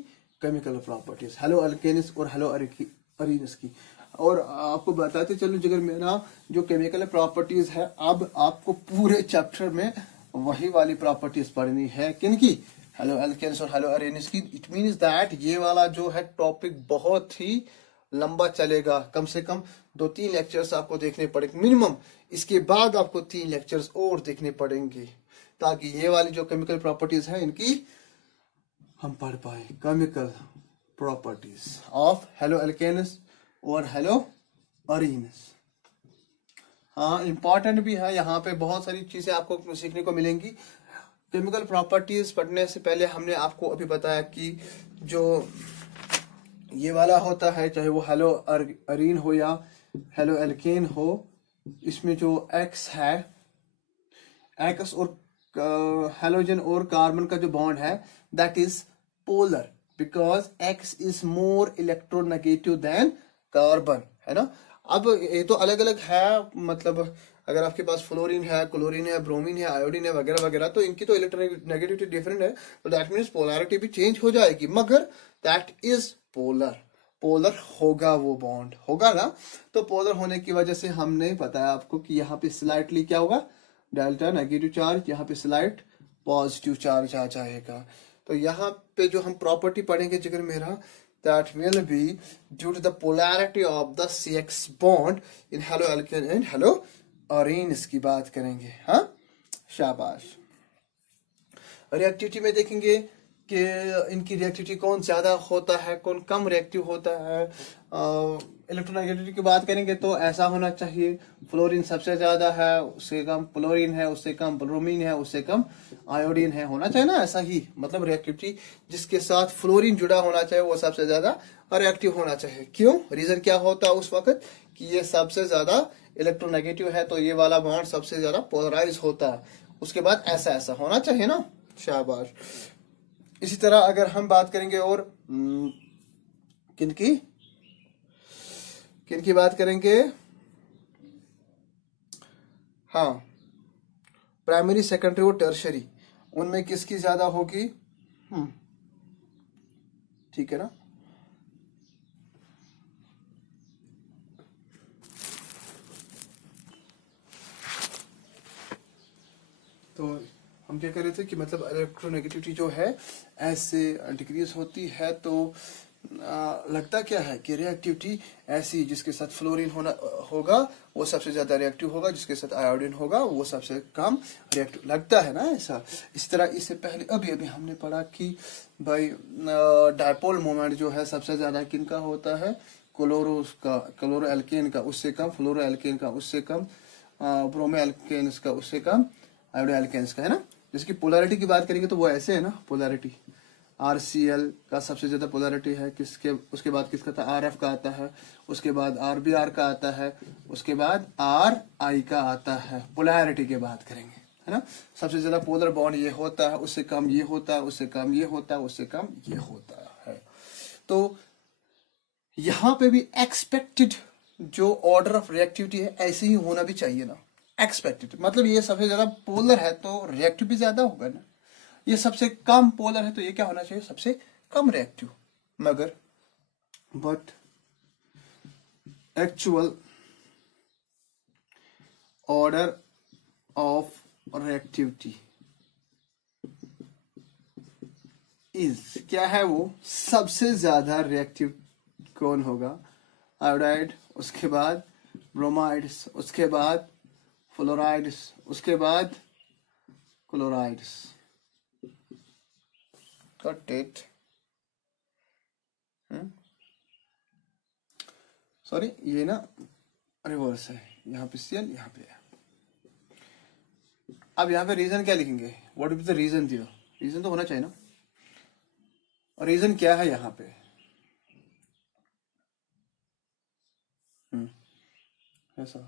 केमिकल प्रॉपर्टीज, हेलो अल्केनिस और हेलो अरीनिस की। और आपको बताते चलो जिगर मेरा जो केमिकल प्रॉपर्टीज है, अब आपको पूरे चैप्टर में वही वाली प्रॉपर्टीज पढ़नी है, किनकी, हेलो अल्केनिस और हेलो अरीनिस की। इट मींस दैट ये वाला जो है टॉपिक बहुत ही लंबा चलेगा, कम से कम 2-3 लेक्चर्स आपको देखने पड़ेंगे मिनिमम। इसके बाद आपको 3 लेक्चर्स और देखने पड़ेंगे ताकि ये वाली जो केमिकल प्रॉपर्टीज है इनकी हम पढ़ पाए। Chemical properties of halo alkanes और हेलो अरीन्स। हाँ, इंपॉर्टेंट भी है, यहाँ पे बहुत सारी चीजें आपको सीखने को मिलेंगी। केमिकल प्रॉपर्टीज पढ़ने से पहले हमने आपको अभी बताया कि जो ये वाला होता है, चाहे वो हेलो अरीन हो या हेलो एल्केन हो, इसमें जो एक्स है, एक्स और हेलोजन और कार्बन का जो बॉन्ड है that is polar because x is more electronegative than carbon, है ना। अब ये तो अलग अलग है, मतलब अगर आपके पास फ्लोरीन है, क्लोरीन है, ब्रोमीन है, आयोडीन है वगैरह वगैरह, तो इनकी तो इलेक्ट्रोनेगेटिविटी डिफरेंट है, तो दैट मीन्स पोलैरिटी भी चेंज हो जाएगी, मगर दैट इज पोलर। पोलर होगा, वो बॉन्ड होगा ना। तो पोलर होने की वजह से हमने बताया आपको कि यहाँ पे स्लाइटली क्या होगा, डेल्टा नेगेटिव चार्ज, यहाँ पे स्लाइट पॉजिटिव चार्ज आ जाएगा। तो यहाँ पे जो हम प्रॉपर्टी पढ़ेंगे जिगर मेरा, that will be due to the polarity of the CX bond in haloalkane and haloarene। इसकी बात करेंगे। हाँ, शाबाश। रिएक्टिविटी में देखेंगे कि इनकी रिएक्टिविटी कौन ज्यादा होता है, कौन कम रिएक्टिव होता है। इलेक्ट्रोनेगेटिविटी की बात करेंगे तो ऐसा होना चाहिए, फ्लोरीन सबसे ज्यादा है, उससे कम क्लोरीन है, उससे कम ब्रोमीन है, उससे कम आयोडीन है, होना चाहिए ना ऐसा ही। मतलब रिएक्टिविटी जिसके साथ फ्लोरीन जुड़ा होना चाहिए वो सबसे ज्यादा रिएक्टिव होना चाहिए। क्यों? रीजन क्या होता है उस वक्त कि ये सबसे ज्यादा इलेक्ट्रोनेगेटिव है, तो ये वाला बॉन्ड सबसे ज्यादा पोलराइज होता है। उसके बाद ऐसा ऐसा होना चाहिए ना। शाबाश। इसी तरह अगर हम बात करेंगे और किनकी बात करेंगे, हाँ, प्राइमरी, सेकेंडरी और टर्शरी, उनमें किसकी ज्यादा होगी? ठीक है ना। तो हम क्या कर रहे थे कि मतलब इलेक्ट्रोनेगेटिविटी जो है ऐसे डिक्रीज होती है, तो लगता क्या है कि रिएक्टिविटी ऐसी जिसके साथ फ्लोरीन होगा वो सबसे ज्यादा रिएक्टिव होगा, जिसके साथ आयोडीन होगा वो सबसे कम रिएक्टिव, लगता है ना ऐसा। इस तरह इससे पहले अभी हमने पढ़ा कि भाई डायपोल मोमेंट जो है सबसे ज्यादा किनका होता है, क्लोरो एल्केन का, उससे कम फ्लोरो एल्केन का, उससे कम ब्रोमो एल्केन्स का, उससे कम आयोडो एल्केन्स का, है ना। जिसकी पोलैरिटी की बात करेंगे तो वो ऐसे है ना, पोलैरिटी RCl का सबसे ज्यादा पोलैरिटी है, किसके, उसके बाद किसका था, RF का आता है, उसके बाद RBr का आता है, उसके बाद RI का आता है। पोलैरिटी की बात करेंगे, है ना। सबसे ज्यादा पोलर बॉन्ड ये होता है, उससे कम ये होता है, उससे कम ये होता है, उससे कम ये होता है। तो यहाँ पे भी एक्सपेक्टेड जो ऑर्डर ऑफ रिएक्टिविटी है ऐसे ही होना भी चाहिए ना। एक्सपेक्टेड मतलब ये सबसे ज्यादा पोलर है तो रिएक्टिव भी ज्यादा होगा ना। ये सबसे कम पोलर है तो ये क्या होना चाहिए, सबसे कम रिएक्टिव। मगर but actual order of reactivity is क्या है, वो सबसे ज्यादा रिएक्टिव कौन होगा, आयोडाइड, उसके बाद ब्रोमाइड्स, उसके बाद फ्लोराइड्स, उसके बाद क्लोराइड्स। Got it? सॉरी, ये ना रिवर्स है, यहाँ पे Cl, यहाँ पे है। अब यहाँ पे रीजन क्या लिखेंगे, व्हाट इज द रीजन दियो, रीजन तो होना चाहिए ना। और रीजन क्या है यहाँ पे, ऐसा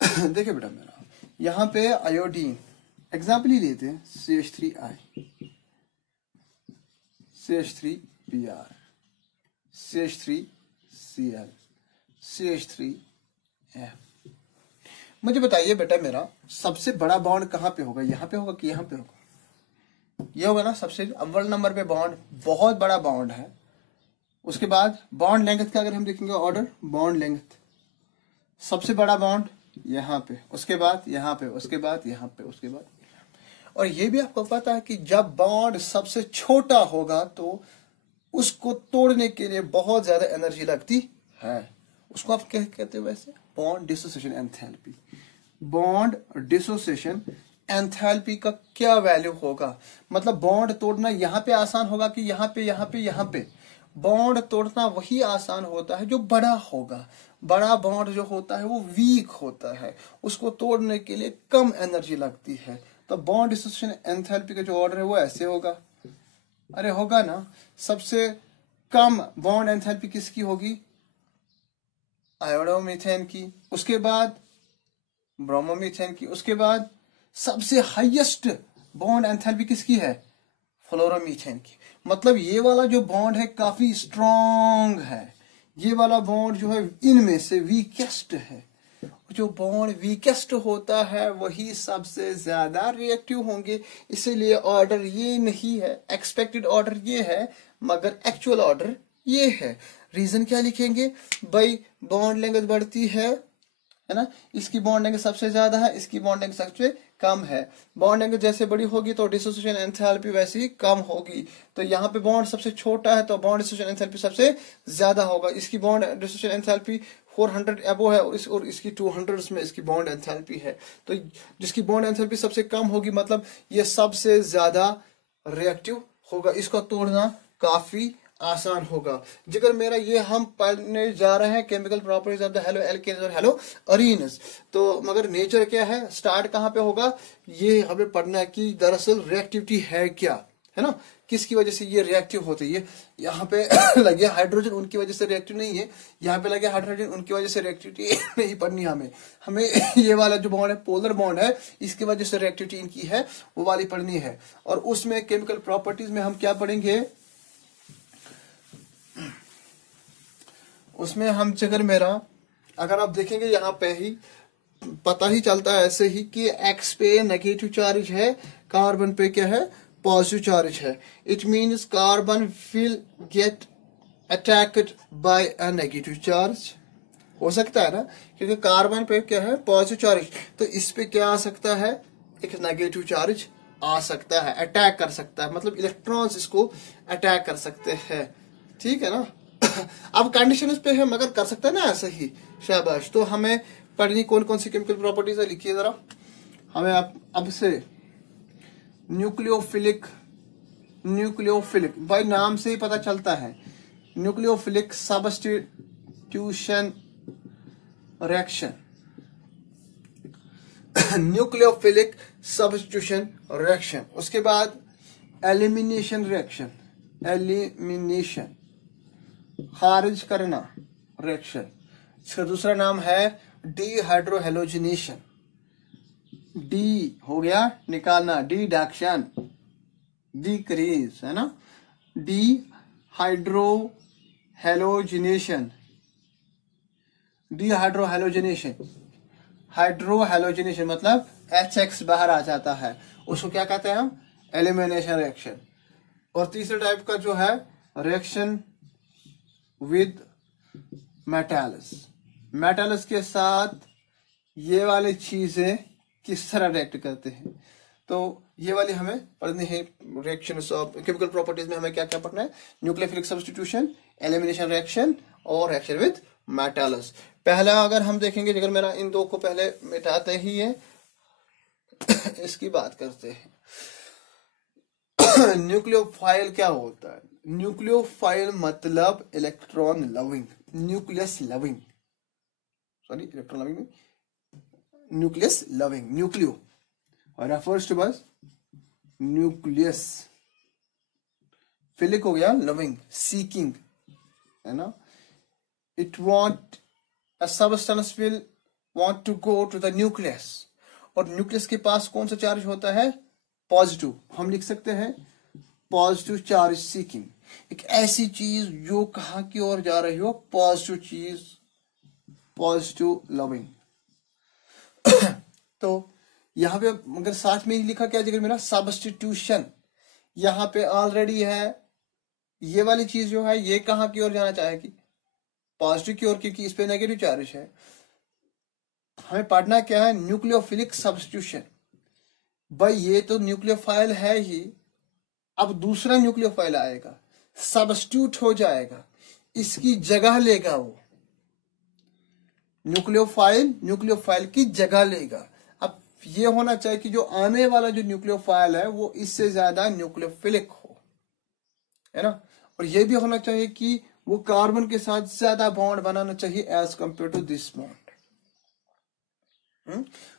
देखिए बेटा मेरा, यहाँ पे आयोडीन एग्जाम्पल ही लेते हैं, CH3I, CH3Br, CH3Cl, CH3F। मुझे बताइए बेटा मेरा सबसे बड़ा बॉन्ड कहाँ पे होगा, यहाँ पे होगा कि यहाँ पे होगा? ये होगा ना सबसे अव्वल नंबर पे बॉन्ड, बहुत बड़ा बॉन्ड है। उसके बाद बॉन्ड लेंथ का अगर हम देखेंगे ऑर्डर, बॉन्ड लेंथ सबसे बड़ा बॉन्ड यहाँ पे, उसके बाद यहाँ पे, उसके बाद यहाँ पे, उसके बाद। और ये भी आपको पता है कि जब बॉन्ड सबसे छोटा होगा तो उसको तोड़ने के लिए बहुत ज्यादा एनर्जी लगती है। उसको आप क्या कहते हो वैसे? Bond dissociation enthalpy. Bond dissociation enthalpy का क्या वैल्यू होगा? मतलब बॉन्ड तोड़ना यहाँ पे आसान होगा कि यहाँ पे यहाँ पे यहाँ पे? बॉन्ड तोड़ना वही आसान होता है जो बड़ा होगा। बड़ा बॉन्ड जो होता है वो वीक होता है, उसको तोड़ने के लिए कम एनर्जी लगती है। तो बॉन्ड डिसोसिएशन एंथैल्पी का जो ऑर्डर है वो ऐसे होगा। अरे होगा ना, सबसे कम बॉन्ड एंथैल्पी किसकी होगी? आयोडोमीथेन की, उसके बाद ब्रोमोमीथेन की, उसके बाद सबसे हाईएस्ट बॉन्ड एंथैल्पी किसकी है? फ्लोरोमीथेन की। मतलब ये वाला जो बॉन्ड है काफी स्ट्रॉन्ग है, ये वाला बॉन्ड जो है इनमें से वीकेस्ट है। जो बॉन्ड वीकेस्ट होता है वही सबसे ज्यादा रिएक्टिव होंगे। इसीलिए ऑर्डर ये नहीं है, एक्सपेक्टेड ऑर्डर ये है मगर एक्चुअल ऑर्डर ये है। रीजन क्या लिखेंगे भाई? बॉन्ड लेंथ बढ़ती है ना, इसकी बॉन्ड लेंथ सबसे ज्यादा है, इसकी बॉन्ड लेंथ सबसे कम है। बॉन्ड लेंथ जैसे बड़ी होगी तो डिसोसिएशन एंथैल्पी वैसे ही कम होगी। तो यहाँ पे बॉन्ड सबसे छोटा है तो बॉन्ड डिसोसिएशन एंथैल्पी सबसे ज्यादा होगा। इसकी बॉन्ड डिसोसिएशन एंथैल्पी 400 एबो है और इसकी 200 में इसकी बॉन्ड एंथैल्पी है। तो जिसकी बॉन्ड एंथैल्पी सबसे कम होगी मतलब ये सबसे ज्यादा रिएक्टिव होगा, इसको तोड़ना काफी आसान होगा। जिगर मेरा ये हम पढ़ने जा रहे हैं chemical properties of the halo alkanes और हेलो अरीन्स। तो मगर नेचर क्या है, स्टार्ट कहाँ पे होगा, ये हमें पढ़ना है कि दरअसल रिएक्टिविटी है क्या, है ना, किसकी वजह से ये रिएक्टिव होती है। यहाँ पे लगे हाइड्रोजन उनकी वजह से रिएक्टिव नहीं है, यहाँ पे लगे हाइड्रोजन उनकी वजह से रिएक्टिविटी नहीं पढ़नी हमें ये वाला जो बॉन्ड है पोलर बॉन्ड है, इसकी वजह से रिएक्टिविटी इनकी है वो वाली पढ़नी है। और उसमें केमिकल प्रॉपर्टीज में हम क्या पढ़ेंगे, उसमें हम जिगर मेरा अगर आप देखेंगे यहाँ पे ही पता ही चलता है ऐसे ही कि एक्स पे नेगेटिव चार्ज है, कार्बन पे क्या है, पॉजिटिव चार्ज है। It means carbon will get attacked by a negative charge. हो सकता है ना, क्योंकि कार्बन पे क्या है, पॉजिटिव चार्ज, तो इस पे क्या आ सकता है, एक नेगेटिव चार्ज आ सकता है, अटैक कर सकता है, मतलब इलेक्ट्रॉन्स इसको अटैक कर सकते हैं। ठीक है ना अब कंडीशन इस पे है मगर कर सकता है ना ऐसा ही, शाबाश। तो हमें पढ़नी कौन कौन सी केमिकल प्रॉपर्टीज है, लिखिए जरा हमें। अब से न्यूक्लियोफिलिक भाई नाम से ही पता चलता है, nucleophilic substitution reaction nucleophilic substitution reaction. उसके बाद एलिमिनेशन रिएक्शन, एलिमिनेशन खारिज करना रिएक्शन। इसका दूसरा नाम है डीहाइड्रोहेलोजिनेशन। डी हो गया निकालना, डिडक्शन, डिक्रीज, है ना, डीहाइड्रोहेलोजिनेशन। डीहाइड्रोहेलोजिनेशन, हाइड्रोहेलोजिनेशन मतलब HX बाहर आ जाता है, उसको क्या कहते हैं हम, एलिमिनेशन रिएक्शन। और तीसरे टाइप का जो है रिएक्शन विद मेटल्स, मेटल्स के साथ ये वाली चीजें किस तरह रिएक्ट करते हैं, तो ये वाली हमें पढ़नी है। रिएक्शन ऑफ केमिकल प्रॉपर्टीज में हमें क्या क्या पढ़ना है, न्यूक्लियोफिलिक सब्स्टिट्यूशन, एलिमिनेशन रिएक्शन और रिएक्शन विद मेटल्स। पहला अगर हम देखेंगे, अगर मेरा इन दो को पहले मिटाते ही है इसकी बात करते हैं। न्यूक्लियोफाइल क्या होता है, न्यूक्लियोफाइल मतलब electron loving, nucleus loving, sorry electron loving में nucleus loving, nucleo refers to बस न्यूक्लियस, फिलिक हो गया लविंग, सीकिंग, है ना। It want a substance will want to go to the nucleus, और न्यूक्लियस के पास कौन सा चार्ज होता है, पॉजिटिव। हम लिख सकते हैं पॉजिटिव चार्ज सीकिंग, एक ऐसी चीज जो कहां की ओर जा रही हो, पॉजिटिव चीज, पॉजिटिव लविंग। तो यहां पे मगर साथ में ही लिखा क्या जगह मेरा, सब्स्टिट्यूशन, यहां पे ऑलरेडी है ये वाली चीज जो है, ये कहां की ओर जाना चाहेगी, पॉजिटिव की ओर, क्योंकि इस पे नेगेटिव चार्ज है। हमें पढ़ना क्या है, न्यूक्लियोफिलिक सब्स्टिट्यूशन। भाई ये तो न्यूक्लियोफाइल है ही, अब दूसरा न्यूक्लियोफाइल आएगा, सब्स्टिट्यूट हो जाएगा, इसकी जगह लेगा वो न्यूक्लियोफाइल की जगह लेगा। अब ये होना चाहिए कि जो आने वाला जो न्यूक्लियोफाइल है वो इससे ज्यादा न्यूक्लियोफिलिक हो, है ना। और ये भी होना चाहिए कि वो कार्बन के साथ ज्यादा बॉन्ड बनाना चाहिए as compare to this bond.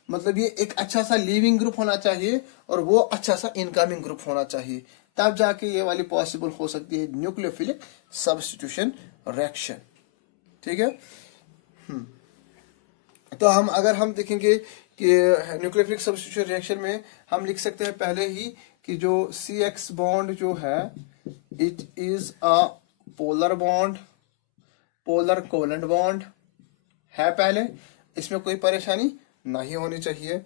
मतलब ये एक अच्छा सा लीविंग ग्रुप होना चाहिए और वो अच्छा सा इनकमिंग ग्रुप होना चाहिए, तब जाके ये वाली पॉसिबल हो सकती है न्यूक्लियोफिलिक सब्स्टिट्यूशन रिएक्शन। ठीक है। तो अगर हम देखेंगे कि न्यूक्लियोफिलिक सब्स्टिट्यूशन रिएक्शन में हम लिख सकते हैं पहले ही कि जो CX बॉन्ड जो है it is a polar bond, polar covalent bond है पहले, इसमें कोई परेशानी नहीं होनी चाहिए।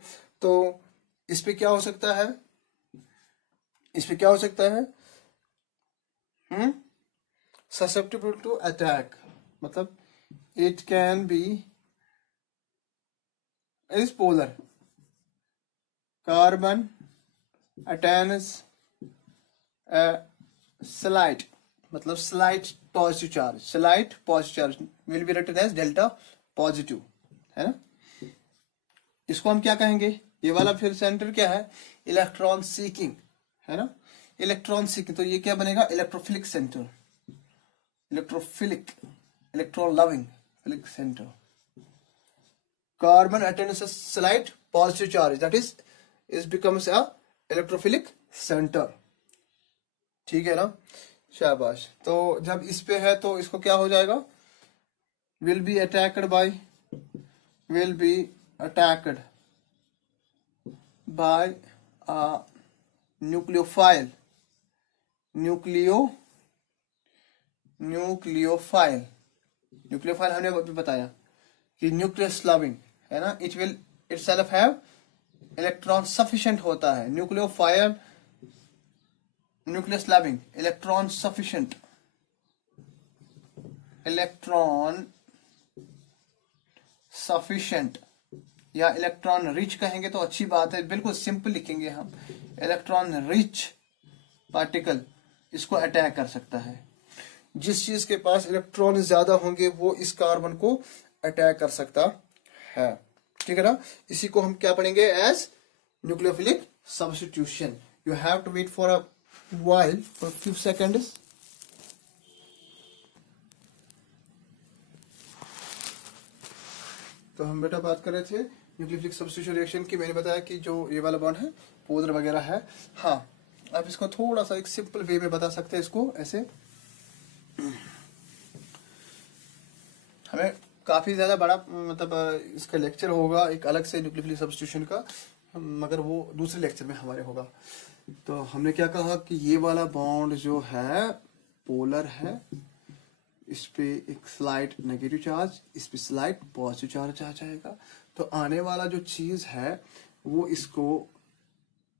तो इस पे क्या हो सकता है, ससेप्टेबल टू अटैक, मतलब it can be is polar, carbon attains slight, मतलब slight positive charge will be written as delta positive, है ना। इसको हम क्या कहेंगे, ये वाला फिर सेंटर क्या है, इलेक्ट्रॉन सीकिंग, है ना, इलेक्ट्रॉन सीकिंग। तो ये क्या बनेगा, electrophilic centre, electron loving philic centre. Carbon attends slight positive charge, that is becomes a electrophilic centre. ठीक है ना, शाबाश। तो जब इस पे है तो इसको क्या हो जाएगा, will be attacked by nucleophile हमने अभी बताया कि न्यूक्लियस लविंग, है ना, it will itself have electron sufficient होता है। न्यूक्लियस लविंग इलेक्ट्रॉन सफिशिएंट या इलेक्ट्रॉन रिच कहेंगे तो अच्छी बात है, बिल्कुल सिंपल लिखेंगे हम, इलेक्ट्रॉन रिच पार्टिकल इसको अटैक कर सकता है। जिस चीज के पास इलेक्ट्रॉन ज्यादा होंगे वो इस कार्बन को अटैक कर सकता है। ठीक है ना, इसी को हम क्या पढ़ेंगे as nucleophilic substitution. You have to wait for a while for a few seconds। तो हम बेटा बात कर रहे थे न्यूक्लियोफिलिक सब्स्टिट्यूशन रिएक्शन की। मैंने बताया कि जो ये वाला बॉन्ड है पोलर वगैरह है। हाँ, आप इसको थोड़ा सा एक सिंपल वे में बता सकते हैं, इसको ऐसे। हमें काफी ज्यादा बड़ा मतलब इसका लेक्चर होगा एक अलग से न्यूक्लियोफिलिक सब्स्टिट्यूशन का, मगर वो दूसरे लेक्चर में हमारे होगा। तो हमने क्या कहा कि ये वाला बॉन्ड जो है पोलर है, इस पे एक स्लाइट नेगेटिव चार्ज, इस पे स्लाइट पॉजिटिव चार्ज आ जाएगा। तो आने वाला जो चीज है वो इसको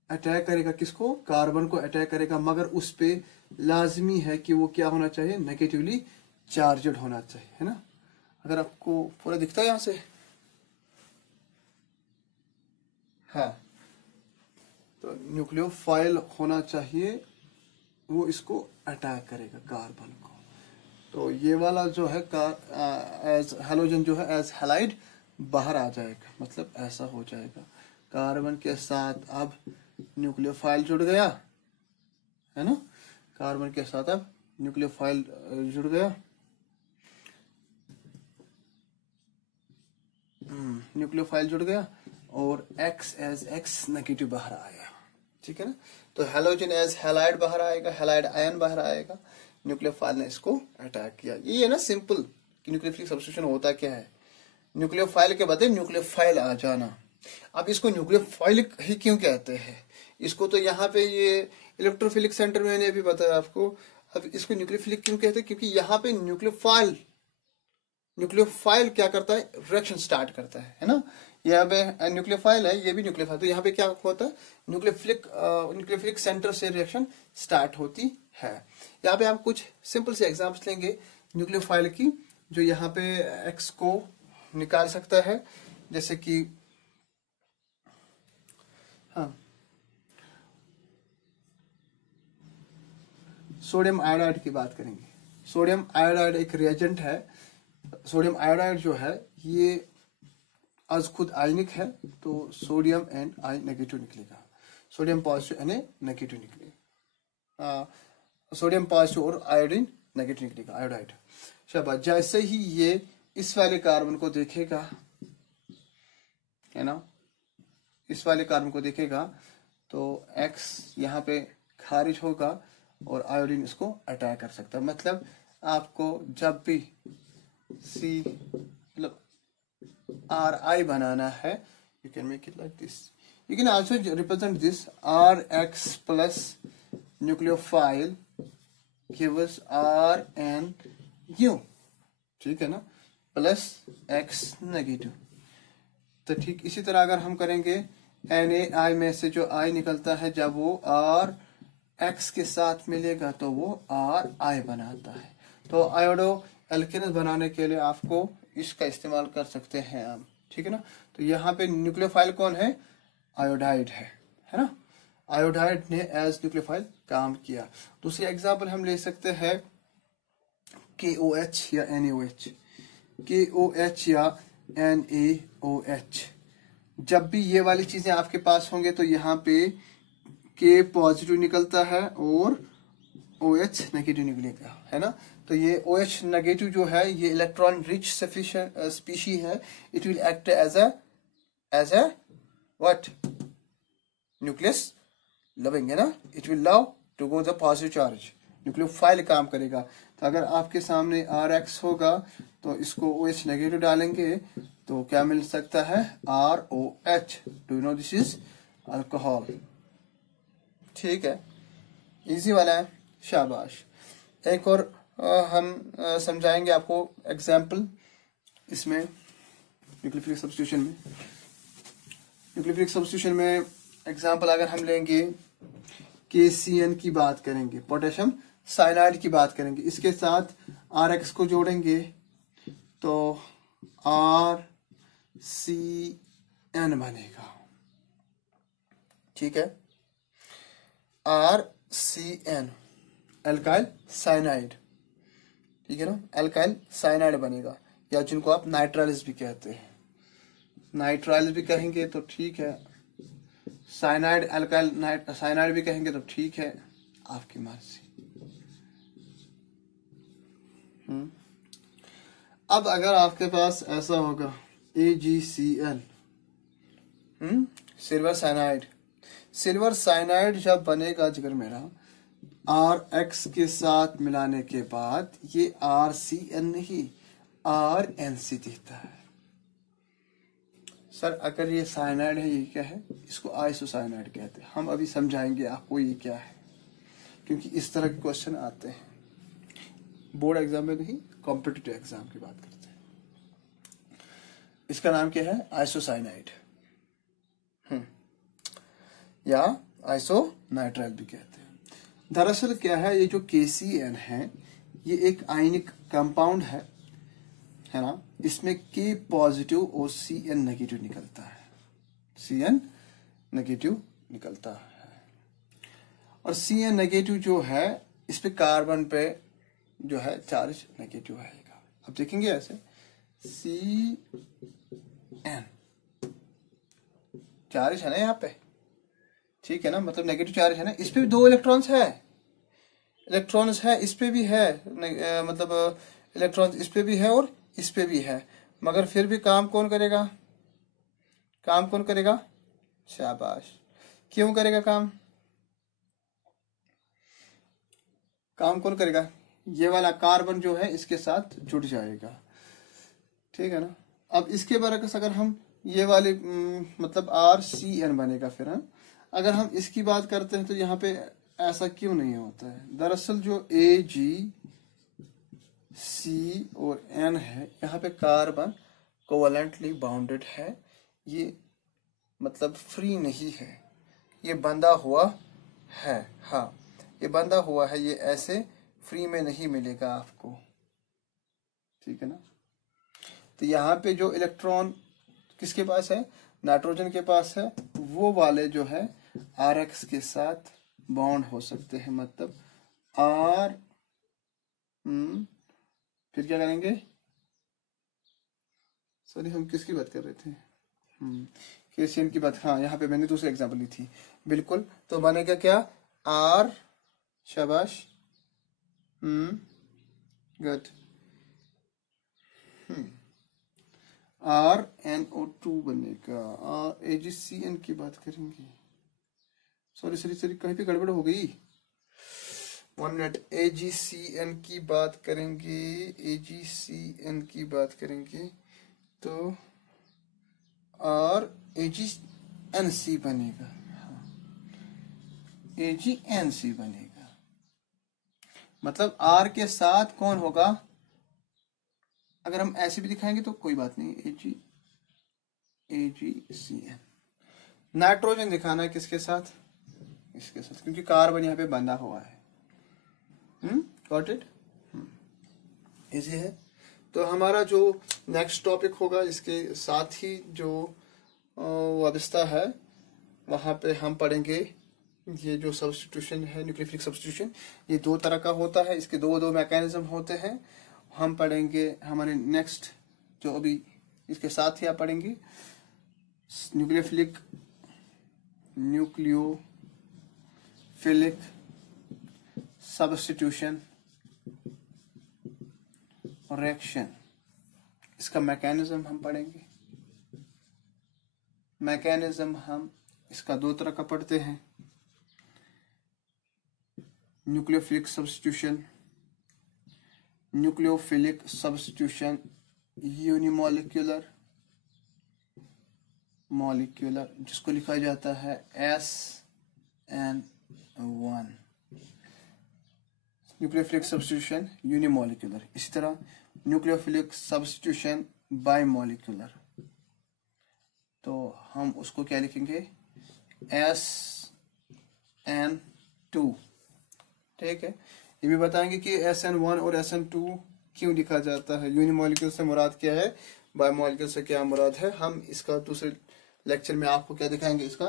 अटैक करेगा, किसको, कार्बन को अटैक करेगा, मगर उस पे लाजमी है कि वो क्या होना चाहिए, नेगेटिवली चार्जड होना चाहिए, है ना। अगर आपको पूरा दिखता है यहां से, हाँ, तो न्यूक्लियोफाइल होना चाहिए, वो इसको अटैक करेगा कार्बन को। तो ये वाला जो है एज हेलोजन जो है एज हैलाइड बाहर आ जाएगा, मतलब ऐसा हो जाएगा। कार्बन के साथ अब न्यूक्लियोफाइल जुड़ गया, है ना, कार्बन के साथ अब न्यूक्लियोफाइल जुड़ गया, न्यूक्लियोफाइल जुड़ गया और X एज X नेगेटिव बाहर आया। ठीक है ना, तो हेलोजन एज हैलाइड बाहर आएगा, हैलाइड आयन बाहर आएगा, न्यूक्लियोफाइल ने इसको अटैक किया। ये है ना सिंपल कि न्यूक्लियोफिलिक सब्स्टिट्यूशन होता क्या है, न्यूक्लियोफाइल के बदले न्यूक्लियोफाइल आ जाना। अब इसको न्यूक्लियोफाइल ही क्यों कहते हैं, इसको तो यहाँ पे ये इलेक्ट्रोफिलिक सेंटर में मैंने अभी बताया आपको। अब इसको न्यूक्लियोफिलिक क्यों कहते हैं, क्योंकि यहाँ पे न्यूक्लियोफाइल क्या करता है, रिएक्शन स्टार्ट करता है ना। यहाँ पे न्यूक्लियोफाइल है, ये भी न्यूक्लियोफाइल, तो यहाँ पे क्या होता है, न्यूक्लियोफिलिक सेंटर से रिएक्शन स्टार्ट होती है। यहाँ पे आप कुछ सिंपल से एग्जांपल्स लेंगे न्यूक्लियोफाइल की, जो यहाँ पे एक्स को निकाल सकता है, जैसे कि हाँ सोडियम आयोडाइड की बात करेंगे। सोडियम आयोडाइड एक रिएजेंट है। सोडियम आयोडाइड जो है ये आज खुद आयनिक है, तो सोडियम एंड आई नेगेटिव निकलेगा, सोडियम पॉजिटिव एंड नेगेटिव निकलेगा, सोडियम पॉजिटिव और आयोडीन नेगेटिव निकलेगा, आयोडाइड। शाबाश। जैसे ही ये इस वाले कार्बन को देखेगा, है ना, इस वाले कार्बन को देखेगा तो X यहाँ पे खारिज होगा और आयोडीन इसको अटैक कर सकता है। मतलब आपको जब भी C मतलब Ri बनाना है, you can make it like this. You can also represent this Rx plus nucleophile gives RNU, ठीक है ना, प्लस X नेगेटिव। तो ठीक इसी तरह अगर हम करेंगे NaI में से जो I निकलता है, जब वो RX के साथ मिलेगा तो वो Ri बनाता है। तो आयोडो एल्केनस बनाने के लिए आपको इसका इस्तेमाल कर सकते हैं आप, ठीक है ना। तो यहाँ पे न्यूक्लियोफाइल कौन है? आयोडाइड है ना। आयोडाइड ने एज न्यूक्लियोफाइल काम किया। दूसरी एग्जांपल हम ले सकते हैं KOH या NaOH। KOH या NaOH, जब भी ये वाली चीजें आपके पास होंगे तो यहाँ पे K पॉजिटिव निकलता है और OH नेगेटिव निकलेगा, है ना। तो ये OH नेगेटिव जो है ये इलेक्ट्रॉन रिच स्पीशी है। It will act as a what? Nucleus loving, है ना। It will love to go the positive charge, nucleophile काम करेगा। तो अगर आपके सामने RX होगा तो इसको OH नेगेटिव डालेंगे तो क्या मिल सकता है? ROH। Do you know this is alcohol, ठीक है, इजी वाला है, शाबाश। एक और हम समझाएंगे आपको एग्जाम्पल इसमें न्यूक्लियोफिलिक सब्स्टिट्यूशन में। न्यूक्लियोफिलिक सब्स्टिट्यूशन में एग्जाम्पल अगर हम लेंगे KCN की बात करेंगे, पोटेशियम साइनाइड की बात करेंगे, इसके साथ RX को जोड़ेंगे तो RCN बनेगा, ठीक है, RCN एल्काइल साइनाइड, ठीक है ना, एल्काइल साइनाइड बनेगा, या जिनको आप नाइट्राइल्स भी कहते हैं, नाइट्राइल्स भी कहेंगे तो ठीक है, साइनाइड एल्काइल साइनाइड भी कहेंगे तो ठीक है, आपकी मर्जी। अब अगर आपके पास ऐसा होगा AgCl, silver cyanide, silver cyanide जब बनेगा जिगर मेरा RX के साथ मिलाने के बाद ये RCN नहीं RNC देता है। सर अगर ये साइनाइड है ये क्या है? इसको आइसोसाइनाइड कहते हैं। हम अभी समझाएंगे आपको ये क्या है, क्योंकि इस तरह के क्वेश्चन आते हैं बोर्ड एग्जाम में नहीं, कॉम्पिटिटिव एग्जाम की बात करते हैं। इसका नाम क्या है? आइसोसाइनाइड या आइसोनाइट्राइल भी कहते हैं। दरअसल क्या है, ये जो KCN है ये एक आयनिक कंपाउंड है ना। इसमें K पॉजिटिव और CN नेगेटिव निकलता है, CN नेगेटिव निकलता है। और CN नेगेटिव जो है इस पे कार्बन पे जो है चार्ज नेगेटिव आएगा। अब देखेंगे ऐसे CN चार्ज है ना यहाँ पे, ठीक है ना, मतलब नेगेटिव चार्ज है ना। इस पे भी 2 इलेक्ट्रॉन्स है, इस पे भी है, मतलब इलेक्ट्रॉन्स इस पे भी है और इस पे भी है, मगर फिर भी काम कौन करेगा? शाबाश। क्यों करेगा काम कौन करेगा? ये वाला कार्बन जो है इसके साथ जुड़ जाएगा, ठीक है ना। अब इसके बरकस अगर हम ये वाले मतलब RCN बनेगा फिर, हाँ? अगर हम इसकी बात करते हैं तो यहाँ पे ऐसा क्यों नहीं होता है? दरअसल जो AG C और N है यहाँ पे कार्बन कोवलेंटली बाउंडेड है, ये मतलब फ्री नहीं है, ये बंधा हुआ है, हाँ ये बंधा हुआ है, ये ऐसे फ्री में नहीं मिलेगा आपको, ठीक है ना। तो यहाँ पे जो इलेक्ट्रॉन किसके पास है? नाइट्रोजन के पास है, वो वाले जो है RX के साथ बॉन्ड हो सकते हैं, मतलब आर, फिर क्या करेंगे, सॉरी हम किसकी बात कर रहे थे, केसीएन की बात, हाँ यहाँ पे मैंने दूसरी एग्जांपल ली थी, बिल्कुल। तो बनेगा क्या, आर, शाबाश, गुड, RnO2 बनेगा। AgCN की बात करेंगे, सॉरी कहीं पे गड़बड़ हो गई, 1 मिनट। AgCN की बात करेंगे, AgCN की बात करेंगे तो और AgNC बनेगा, AgNC बनेगा। मतलब R के साथ कौन होगा, अगर हम ऐसे भी दिखाएंगे तो कोई बात नहीं, AgCN। नाइट्रोजन दिखाना है किसके साथ, इसके साथ, क्योंकि कार्बन यहाँ पे बंधा हुआ है। गॉट इट, इजी है। तो हमारा जो नेक्स्ट टॉपिक होगा इसके साथ ही जो वाबस्ता है, वहां पे हम पढ़ेंगे ये जो सब्स्टिट्यूशन है, न्यूक्लियोफिलिक सब्स्टिट्यूशन, ये 2 तरह का होता है, इसके दो मैकेनिज्म होते हैं। हम पढ़ेंगे हमारे नेक्स्ट जो अभी इसके साथ ही आप पढ़ेंगे, न्यूक्लियोफिलिक सब्स्टिट्यूशन रिएक्शन, इसका मैकेनिज्म हम पढ़ेंगे। मैकेनिज्म हम इसका 2 तरह का पढ़ते हैं, न्यूक्लियोफिलिक सब्स्टिट्यूशन यूनिमोलिक्यूलर, मॉलिक्यूलर, जिसको लिखा जाता है SN1, न्यूक्लियोफिलिक सब्स्टिट्यूशन यूनिमोलिक्यूलर। इसी तरह न्यूक्लियोफिलिक सब्स्टिट्यूशन बाइमोलिक्यूलर, तो हम उसको क्या लिखेंगे, SN2, ठीक है। ये भी बताएंगे कि SN1 और SN2 क्यों लिखा जाता है, यूनिमोलिक्यूल से मुराद क्या है, बाइमोलिक्यूल से क्या मुराद है। हम इसका दूसरे लेक्चर में आपको क्या दिखाएंगे, इसका